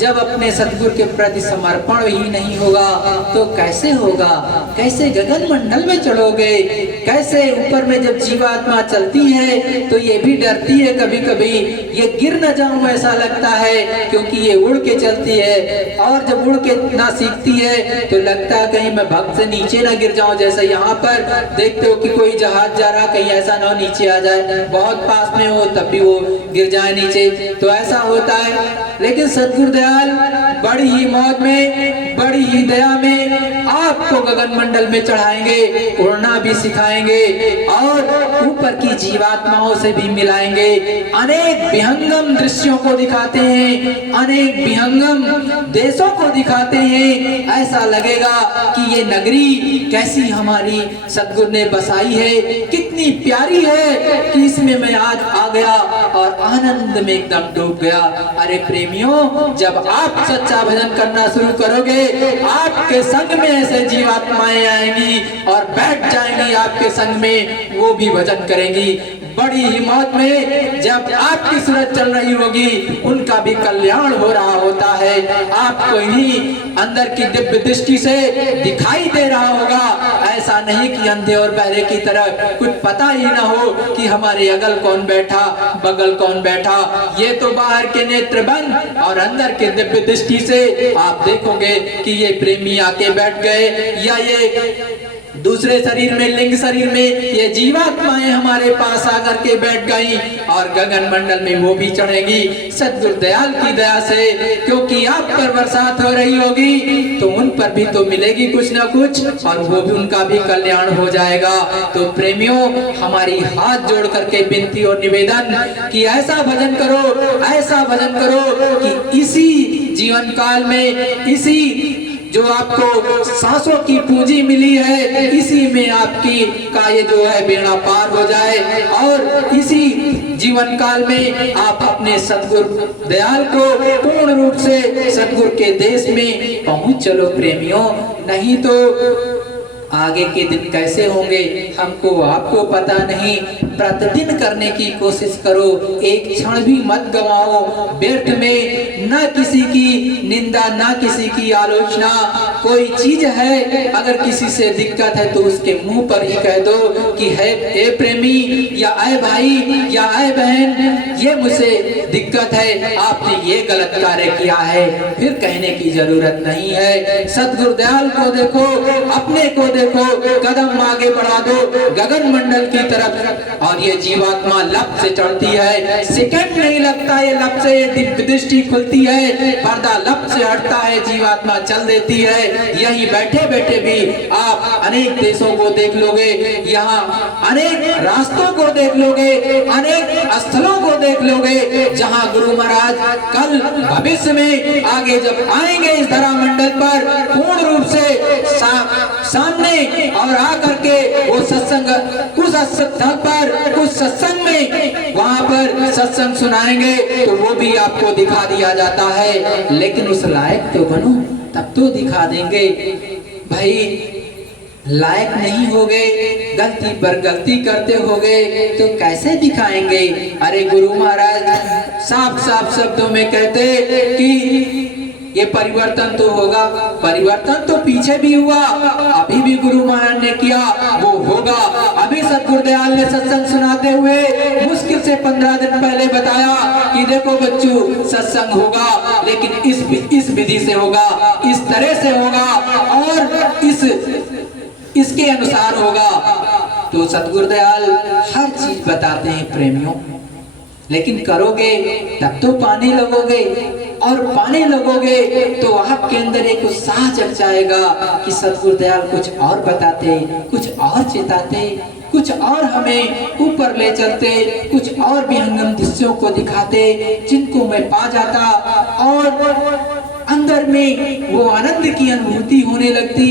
जब अपने सतगुरु के प्रति समर्पण ही नहीं होगा तो कैसे होगा? कैसे गगन मंडल में चढ़ोगे? कैसे ऊपर में जब जीवात्मा चलती है तो ये भी डरती है कभी कभी, ये गिर न जाऊं ऐसा लगता है, क्योंकि ये उड़ के चलती है। और जब उड़ के ना सीखती है तो लगता है कहीं मैं भक्त से नीचे ना गिर जाऊं। जैसे यहाँ पर देखते हो कि कोई जहाज जा रहा, कहीं ऐसा ना हो नीचे आ जाए, बहुत पास में हो तब भी वो गिर जाए नीचे, तो ऐसा होता है। लेकिन सतगुरु दयाल बड़ी ही मौज में, बड़ी ही दया में आपको गगन मंडल में चढ़ाएंगे, उड़ना भी सिखाएंगे और ऊपर की जीवात्माओं से भी मिलाएंगे। अनेक विहंगम दृश्यों को दिखाते हैं, अनेक विहंगम देशों को दिखाते हैं। ऐसा लगेगा कि ये नगरी कैसी हमारी सतगुरु ने बसाई है, कितनी प्यारी है कि इसमें मैं आज आ गया और आनंद में एकदम डूब गया। अरे प्रेमियों, जब आप सच्चा भजन करना शुरू करोगे, आपके संग में ऐसे जीवात्माएं आएंगी और बैठ जाएंगी आपके संग में, वो भी भजन करेंगी बड़ी हिम्मत में। जब आपकी सूरत चल रही होगी, उनका भी कल्याण हो रहा होता है। आपको ही अंदर की दिव्य दृष्टि से दिखाई दे रहा होगा। ऐसा नहीं कि अंधे और बहरे की तरह कुछ पता ही ना हो कि हमारे अगल कौन बैठा, बगल कौन बैठा। ये तो बाहर के नेत्र बंद और अंदर के दिव्य दृष्टि से आप देखोगे कि ये प्रेमी आके बैठ गए, या ये दूसरे शरीर में, लिंग शरीर में ये जीवात्माएं हमारे पास आकर के बैठ गई और गगन मंडल में वो भी चढ़ेगी सतगुरु दयाल की दया से। क्योंकि आप पर बरसात हो रही होगी तो उन पर भी तो मिलेगी कुछ ना कुछ, और वो भी, उनका भी कल्याण हो जाएगा। तो प्रेमियों, हमारी हाथ जोड़ करके विनती और निवेदन कि ऐसा भजन करो, ऐसा भजन करो कि इसी जीवन काल में, इसी जो आपको सांसों की पूंजी मिली है, इसी में आपकी का ये जो है बेड़ा पार हो जाए, और इसी जीवन काल में आप अपने सतगुरु दयाल को पूर्ण रूप से सतगुरु के देश में पहुंच चलो प्रेमियों। नहीं तो आगे के दिन कैसे होंगे हमको आपको पता नहीं। प्रतिदिन करने की कोशिश करो, एक क्षण भी मत गवाओ व्यर्थ में। न किसी की निंदा, न किसी की आलोचना। कोई चीज है, अगर किसी से दिक्कत है तो उसके मुंह पर ही कह दो कि है ए प्रेमी, या ए भाई, या ए बहन, ये मुझसे दिक्कत है, आपने ये गलत कार्य किया है, फिर कहने की जरूरत नहीं है। सतगुरुदयाल को देखो, अपने को देखो, कदम आगे बढ़ा दो गगन मंडल की तरफ, और ये जीवात्मा लब से चढ़ती है। सेकंड नहीं लगता ये लब से ये दिव्य दृष्टि खुलती है, पर्दा लब से हटता है, जीवात्मा चल देती है। यही बैठे बैठे भी आप अनेक देशों को देख लोगे, यहाँ अनेक रास्तों को देख लोगे, अनेक स्थलों को देख लोगे, जहाँ गुरु महाराज कल भविष्य में आगे जब आएंगे इस धरा मंडल पर पूर्ण रूप से सामने और आकर के वो सत्संग उस स्थल पर उस सत्संग में वहां पर सत्संग सुनाएंगे, तो वो भी आपको दिखा दिया जाता है। लेकिन उस लायक तो बनो, तब तो दिखा देंगे। भाई लायक नहीं हो गए, गलती पर गलती करते हो गए, तो कैसे दिखाएंगे? अरे गुरु महाराज साफ साफ शब्दों में कहते कि ये परिवर्तन तो होगा, परिवर्तन तो पीछे भी हुआ, अभी भी गुरु महाराज ने किया, वो होगा। अभी सतगुरुदयाल ने सत्संग सुनाते हुए मुश्किल से 15 दिन पहले बताया कि देखो बच्चों सत्संग होगा, लेकिन इस विधि से होगा, इस तरह से होगा और इसके अनुसार होगा। तो सतगुरुदयाल हर चीज बताते हैं प्रेमियों, लेकिन करोगे तब तो पाने लगोगे, और पाने लगोगे तो आपके अंदर एक उत्साह जग जाएगा कि सतगुरुदयाल कुछ और बताते, कुछ और चेताते, कुछ और हमें ऊपर ले चलते, कुछ और भी विहंगम दृश्यों को दिखाते जिनको मैं पा जाता, और अंदर में वो आनंद की अनुभूति होने लगती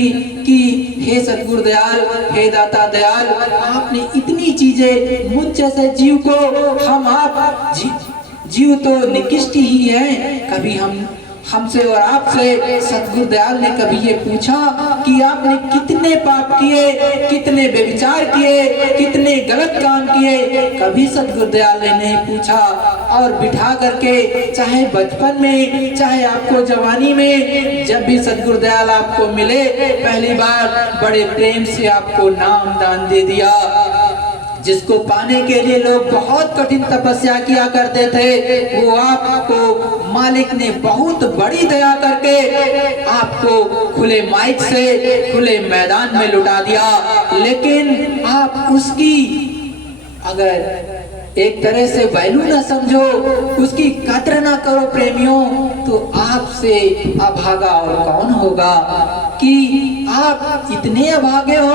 कि हे सतगुरुदयाल, हे दाता दयाल, आपने इतनी चीजें मुझ जैसे जीव को, हम आप जीव तो निकृष्ट ही हैं, कभी हमसे और आपसे सतगुरुदयाल ने कभी ये पूछा कि आपने कितने पाप किए, कितने व्यभिचार किए, कितने गलत काम किए? कभी सतगुरुदयाल ने नहीं पूछा। और बिठा करके चाहे बचपन में चाहे आपको जवानी में, जब भी सतगुरुदयाल आपको मिले पहली बार, बड़े प्रेम से आपको नाम दान दे दिया, जिसको पाने के लिए लोग बहुत कठिन तपस्या किया करते थे, वो आपको मालिक ने बहुत बड़ी दया करके आपको खुले माइक से खुले मैदान में लुटा दिया। लेकिन आप उसकी अगर एक तरह से वैल्यू ना समझो, उसकी कद्र ना करो प्रेमियों, तो आपसे अभागा और कौन होगा? कि आप इतने अभागे हो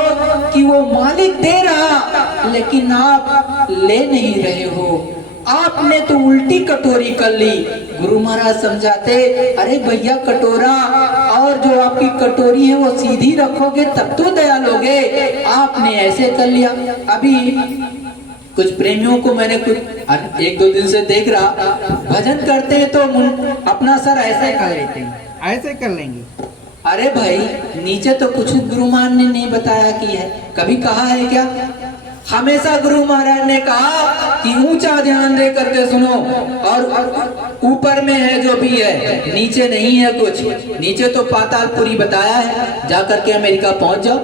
कि वो मालिक दे रहा, लेकिन आप ले नहीं रहे हो। आपने तो उल्टी कटोरी कर ली। गुरु महाराज समझाते, अरे भैया कटोरा और जो आपकी कटोरी है वो सीधी रखोगे तब तो दया लोगे, आपने ऐसे कर लिया। अभी कुछ प्रेमियों को मैंने कुछ 1-2 दिन से देख रहा, भजन करते हैं तो अपना सर ऐसे कर लेते हैं, ऐसे कर लेंगे। अरे भाई नीचे तो कुछ गुरु महाराज ने नहीं बताया कि है, कभी कहा है क्या? हमेशा गुरु महाराज ने कहा कि ऊंचा ध्यान दे करके सुनो, और ऊपर में है जो भी है, नीचे नहीं है कुछ। नीचे तो पातालपुरी बताया है, जाकर के अमेरिका पहुंच जाओ,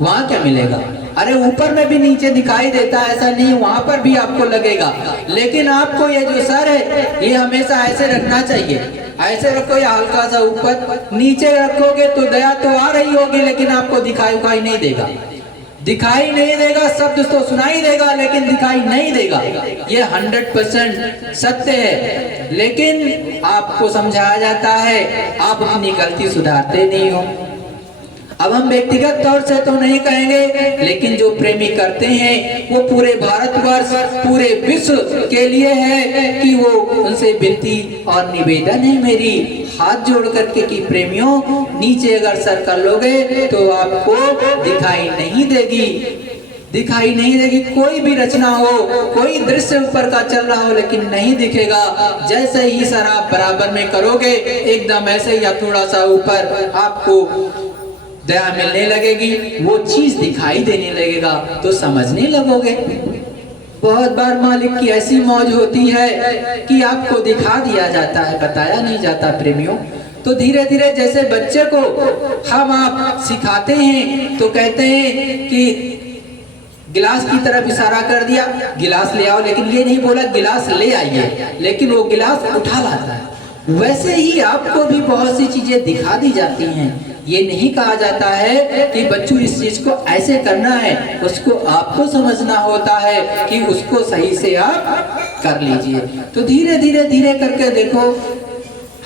वहां क्या मिलेगा? अरे ऊपर में भी नीचे दिखाई देता है, ऐसा नहीं, वहां पर भी आपको लगेगा। लेकिन आपको ये जो सर है ये हमेशा ऐसे रखना चाहिए, ऐसे रखो या हल्का सा ऊपर। नीचे रखोगे तो दया तो आ रही होगी, लेकिन आपको दिखाई नहीं देगा, दिखाई नहीं देगा। शब्द तो सुनाई देगा लेकिन दिखाई नहीं देगा। ये 100% सत्य है, लेकिन आपको समझाया जाता है, आप अपनी गलती सुधारते नहीं हो। अब हम व्यक्तिगत तौर से तो नहीं कहेंगे, लेकिन जो प्रेमी करते हैं वो पूरे भारतवर्ष, पूरे विश्व के लिए है कि वो उनसे विनती और निवेदन है मेरी, हाथ जोड़ करके कि प्रेमियों नीचे अगर सर कर लोगे तो आपको दिखाई नहीं देगी, दिखाई नहीं देगी। कोई भी रचना हो, कोई दृश्य ऊपर का चल रहा हो, लेकिन नहीं दिखेगा। जैसे ही सर आप बराबर में करोगे, एकदम ऐसे या थोड़ा सा ऊपर, आपको दया मिलने लगेगी, वो चीज दिखाई देने लगेगा, तो समझने लगोगे। बहुत बार मालिक की ऐसी मौज होती है कि आपको दिखा दिया जाता है, बताया नहीं जाता प्रेमियों। तो धीरे धीरे जैसे बच्चे को हम आप सिखाते हैं तो कहते हैं कि गिलास की तरफ इशारा कर दिया, गिलास ले आओ, लेकिन ये नहीं बोला गिलास ले आइए, लेकिन वो गिलास उठा लाता है। वैसे ही आपको भी बहुत सी चीजें दिखा दी जाती हैं। ये नहीं कहा जाता है कि बच्चों इस चीज को ऐसे करना है, उसको आपको समझना होता है कि उसको सही से आप कर लीजिए। तो धीरे धीरे धीरे करके देखो,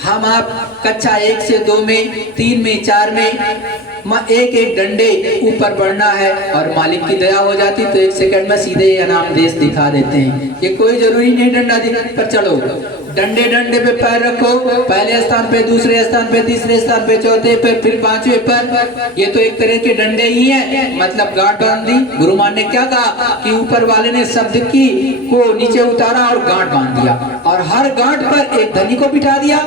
हम आप कक्षा 1 से 2 में, 3 में, 4 में एक एक डंडे ऊपर बढ़ना है और मालिक की दया हो जाती तो 1 सेकंड में सीधे इनाम देश दिखा देते हैं। ये कोई जरूरी नहीं डंडा पर चढ़ो, डंडे डंडे पे पैर रखो, पहले स्थान पे, दूसरे स्थान पे, तीसरे स्थान पे, चौथे पे, फिर 5वें पर। ये तो एक तरह के डंडे ही हैं, मतलब गांठ बांध दी। गुरुमान ने क्या कहा कि ऊपर वाले ने शब्द की को नीचे उतारा और गांठ बांध दिया, और हर गांठ पर एक धनी को बिठा दिया,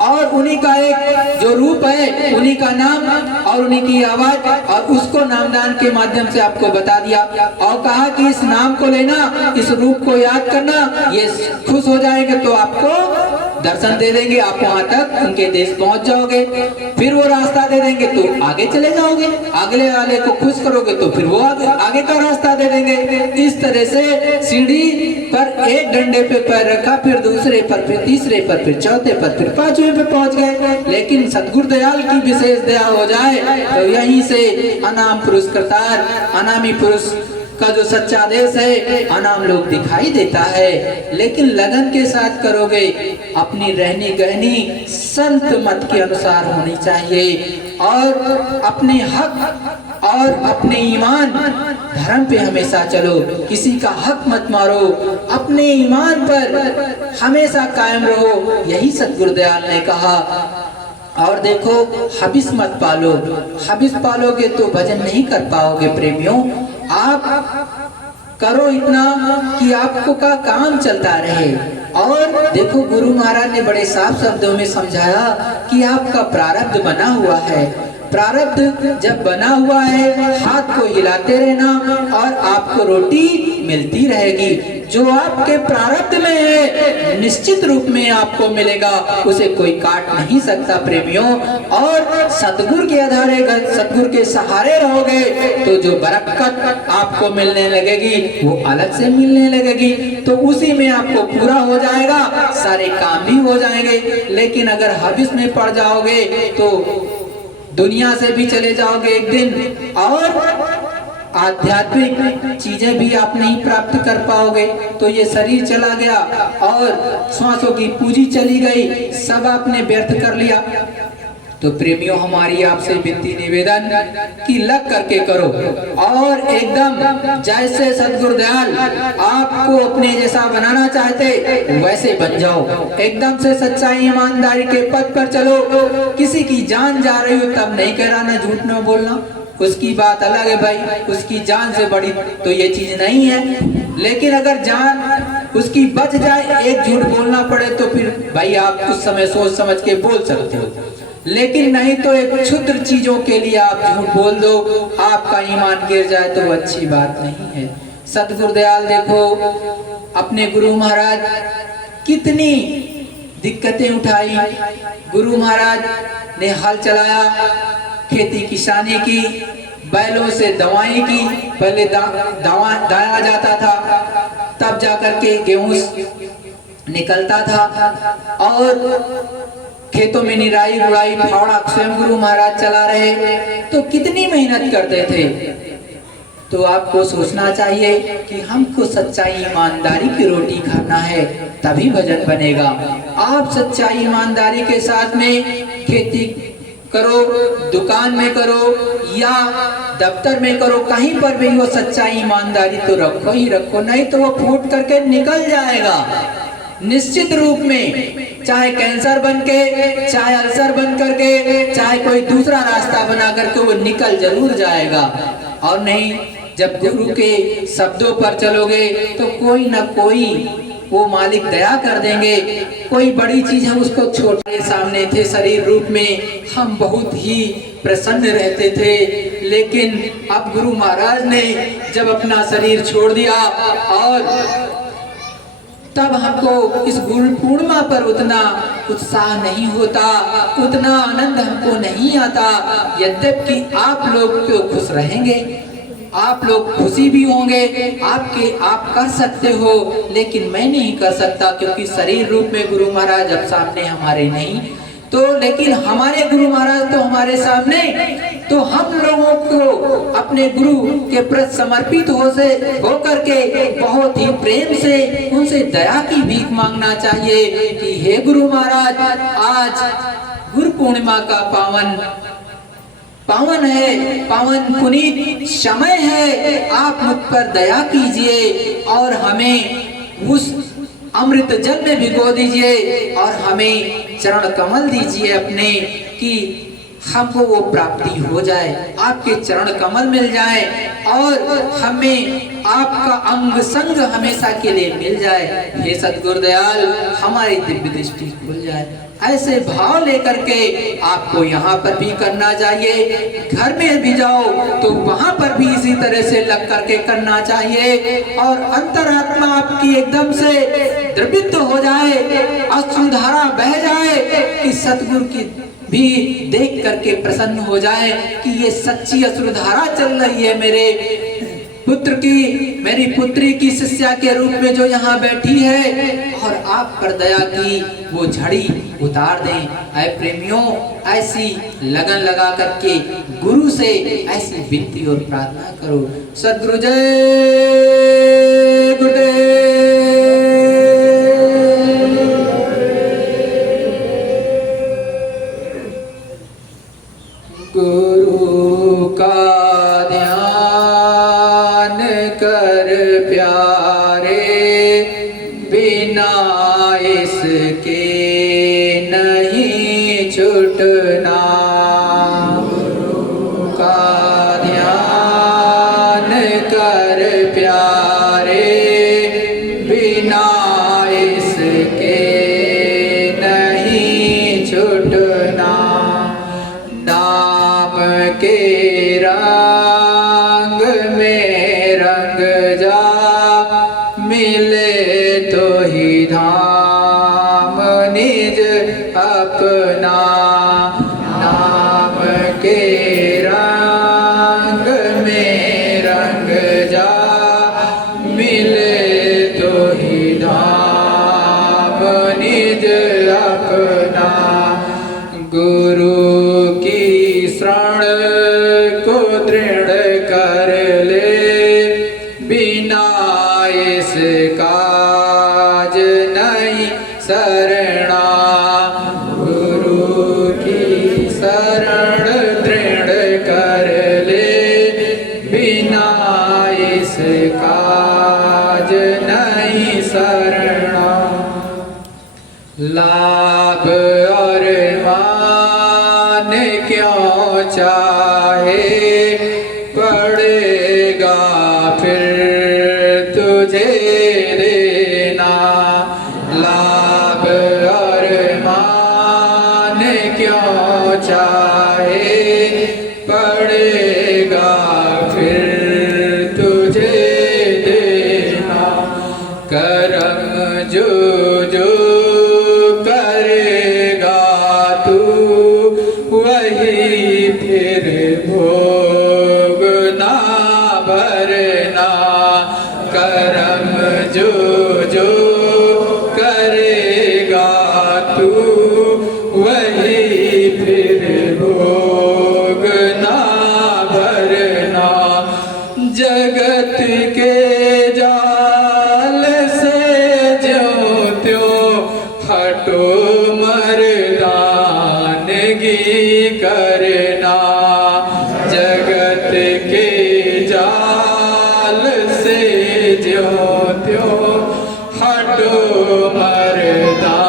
और उन्हीं का एक जो रूप है, उन्हीं का नाम और उन्हीं की आवाज, और उसको नामदान के माध्यम से आपको बता दिया और कहा कि इस नाम को लेना, इस रूप को याद करना, ये खुश हो जाएंगे तो आपको दर्शन दे देंगे, आप वहां तक उनके देश पहुंच जाओगे। फिर वो रास्ता दे देंगे तो आगे चले जाओगे, अगले वाले को खुश करोगे तो फिर वो आगे का रास्ता दे देंगे। इस तरह से सीढ़ी पर एक डंडे पे पैर रखा, फिर दूसरे पर, फिर तीसरे पर, फिर चौथे पर, फिर 5वें पे पहुंच गए। लेकिन सतगुरु दयाल की विशेष दया हो जाए तो यहीं से अनाम पुरुष करतार, अनामी पुरुष का जो सच्चा देश है, अनाम लोग दिखाई देता है। लेकिन लगन के साथ करोगे, अपनी रहनी गहनी संत मत के अनुसार होनी चाहिए, और अपने हक और अपने ईमान धर्म पे हमेशा चलो, किसी का हक मत मारो, अपने ईमान पर हमेशा कायम रहो, यही सतगुरु दयाल ने कहा। और देखो, हबिस मत पालो, हबिस पालोगे तो भजन नहीं कर पाओगे प्रेमियों। आप करो इतना कि आपको का काम चलता रहे। और देखो, गुरु महाराज ने बड़े साफ शब्दों में समझाया कि आपका प्रारब्ध बना हुआ है। प्रारब्ध जब बना हुआ है, हाथ को हिलाते रहना और आपको रोटी मिलती रहेगी। जो आपके प्रारब्ध में है, निश्चित रूप में आपको मिलेगा, उसे कोई काट नहीं सकता प्रेमियों। और सतगुरु के आधारे, सतगुरु के सहारे रहोगे तो जो बरकत आपको मिलने लगेगी वो अलग से मिलने लगेगी, तो उसी में आपको पूरा हो जाएगा, सारे काम भी हो जाएंगे। लेकिन अगर हबिस में पड़ जाओगे तो दुनिया से भी चले जाओगे एक दिन, और आध्यात्मिक चीजें भी आप नहीं प्राप्त कर पाओगे। तो ये शरीर चला गया और श्वासों की पूंजी चली गई, सब आपने व्यर्थ कर लिया। तो प्रेमियों, हमारी आपसे विनती निवेदन कि लग करके करो, और एकदम जैसे सतगुरु दयाल आपको अपने जैसा बनाना चाहते वैसे बन जाओ। एकदम से सच्चाई ईमानदारी के पथ पर चलो। किसी की जान जा रही हो तब नहीं कहना, झूठ न बोलना, उसकी बात अलग है भाई, उसकी जान से बड़ी तो ये चीज नहीं है। लेकिन अगर जान उसकी बच जाए, एक झूठ बोलना पड़े तो फिर भाई आप उस समय सोच समझ के बोल सकते हो, लेकिन नहीं तो एक क्षुद्र चीजों के लिए आप झूठ बोल दो, आपका ईमान गिर जाए तो अच्छी बात नहीं है। सतगुरु दयाल देखो, अपने गुरु महाराज कितनी दिक्कतें उठाई। गुरु महाराज ने हल चलाया, खेती किसानी की, बैलों से दवाएं की, पहले दाया जाता था, तब जाकर के गेहूं निकलता था, और खेतों में निराई गुड़ाई फावड़ा स्वयं गुरु महाराज चला रहे, तो कितनी मेहनत करते थे। तो आपको सोचना चाहिए कि हमको सच्चाई ईमानदारी की रोटी खाना है, तभी भजन बनेगा। आप सच्चाई ईमानदारी के साथ में खेती करो, दुकान में करो या दफ्तर में करो, कहीं पर भी वो सच्चाई ईमानदारी तो रखो ही रखो, नहीं तो वो फूट करके निकल जाएगा निश्चित रूप में। चाहे कैंसर बन के, चाहे अल्सर बन करके, चाहे कोई दूसरा रास्ता बना करके वो निकल जरूर जाएगा। और नहीं, जब गुरु के शब्दों पर चलोगे तो कोई ना कोई वो मालिक दया कर देंगे। कोई बड़ी चीज हम उसको छोटे सामने थे, शरीर रूप में हम बहुत ही प्रसन्न रहते थे, लेकिन अब गुरु महाराज ने जब अपना शरीर छोड़ दिया, और तब हमको इस गुरु पूर्णिमा पर उतना उत्साह नहीं होता, उतना आनंद हमको नहीं आता। यद्यपि आप लोग तो खुश रहेंगे, आप लोग खुशी भी होंगे, आप कर सकते हो, लेकिन मैं नहीं कर सकता क्योंकि शरीर रूप में गुरु महाराज अब सामने हमारे नहीं। तो लेकिन हमारे गुरु महाराज तो हमारे सामने, तो हम लोगों को अपने गुरु के प्रति समर्पित हो करके बहुत ही प्रेम से उनसे दया की भीख मांगना चाहिए कि हे गुरु महाराज, आज गुरु पूर्णिमा का पावन है, पावन पुनीत समय है, आप मुझ पर दया कीजिए और हमें उस अमृत जल में भिगो दीजिए और हमें चरण कमल दीजिए अपने, कि हमको वो प्राप्ति हो जाए, आपके चरण कमल मिल जाए और हमें आपका अंग संग हमेशा के लिए मिल जाए। हे सद्गुरुदयाल, हमारी दिव्य दृष्टि खुल जाए। ऐसे भाव लेकर के आपको यहाँ पर भी करना चाहिए, घर में भी जाओ तो वहां पर भी इसी तरह से लग करके करना चाहिए और अंतरात्मा आपकी एकदम से द्रवित हो जाए, अश्रुधारा बह जाए कि सतगुरु की भी देख करके प्रसन्न हो जाए कि ये सच्ची अश्रुधारा चल रही है मेरे पुत्र की, मेरी पुत्री की शिष्या के रूप में जो यहाँ बैठी है, और आप पर दया की वो झड़ी उतार दें। ऐ प्रेमियों, ऐसी लगन लगा करके गुरु से ऐसी विनती और प्रार्थना करो। सद्गुरु जय गुरुदेव। गुरु का ध्यान कर प्यारे, बिना इसके नहीं छूटना। गुरु का ध्यान कर प्यारे, बिना इसके नहीं छूटना। नाम के रंग में रंग जा, मिले तो ही धाम निज अपना। नाम के रंग में रंग जा, मिले तो ही धाम निज अपना। गुरु शरण को दृढ़ कर ले, बिना इस काज नहीं सरना। गुरु की शरण दृढ़ कर ले, बिना इस काज नहीं सरना। लाभ और मान क्यों चाहे, पड़ेगा फिर तुझे देना। लाभ और मान क्यों चाहे, पड़ेगा फिर तुझे देना। करम जो करेगा तू, वही फिर भोगना भरना। करम जो करेगा तू, वही फिर भोगना भरना। जगत के जाल से ज्यों त्यों हटो मर्दानगी करना। जगत के जाल से ज्यों त्यों हटो मर्दानगी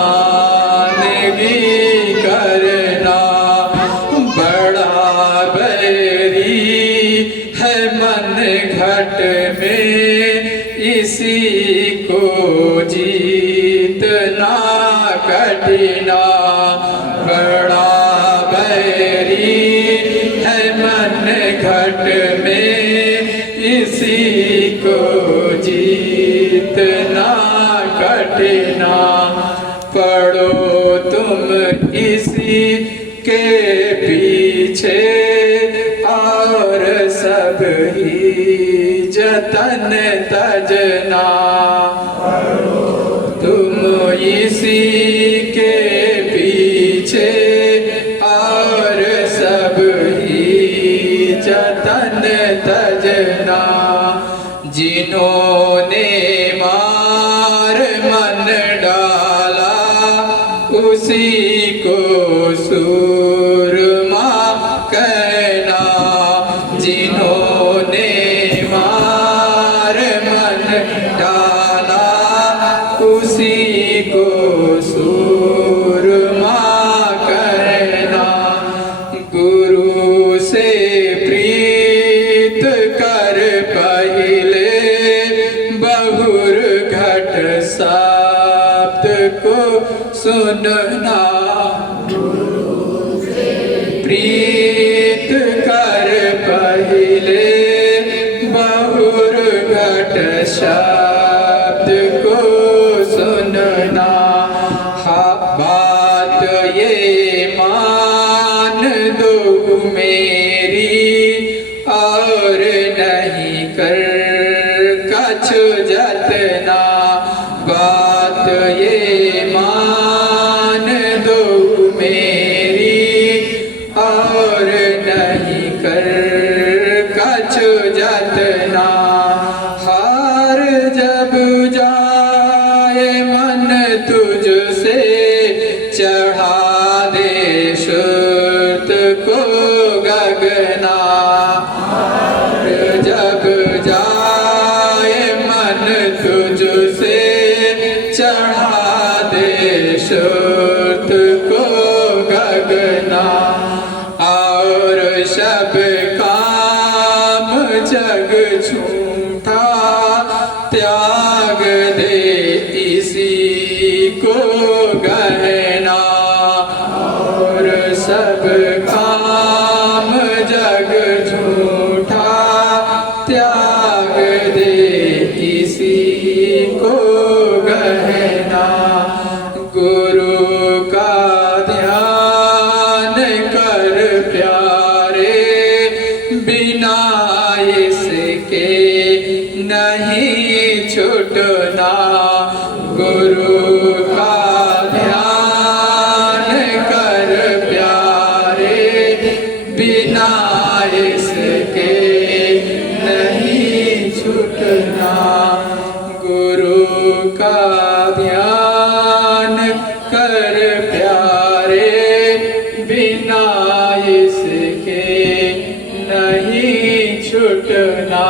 करना। बड़ा बैरी है मन घट में, इसी को जीतना कठिना। बड़ा बैरी है मन घट में, इसी को जीतना कठिना। पढ़ो तुम इसी के पीछे और सब ही जतन तजना, तुम इसी के पीछे और सब ही जतन तजना। जिन्होंने मार मन डाला उसी को सूरमा कहना। जिन्होंने मार मन डाला उसी को सूरमा कहना। गुरु से प्रीत कर पहिले बहुर घट शब्द को सुनना। प्रीत कर पहिले बहुर घट शब्द को सुनना। बात ये मान दो मेरी और नहीं कर कछु जतना। बात ये मान दो मेरी और नहीं कर कछु जतना। हार जब जाए मन तुझसे चढ़ा दे सुरत को गगना। हार जब जाए मन तुझसे चढ़ा दे सुरत को गगना। और सब काम जग झूठा त्याग दे इसी को गहना। और सब काम जग झूठा त्याग दे इसी को गहना। गुरु का ध्यान कर प्यारे बिना इसके नहीं छूटना। गुरु का ध्यान कर प्यारे बिना इसके नहीं छूटना। गुरु का ध्यान कर प्यारे बिना इसके नहीं छूटना।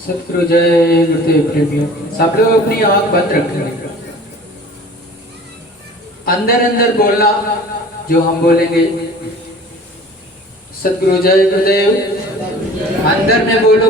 सतगुरु जय गुरुदेव प्रेमियों। सब लोग अपनी आंख बंद रखेंगे। अंदर अंदर बोलना जो हम बोलेंगे। सतगुरु जय गुरुदेव। अंदर में बोलो।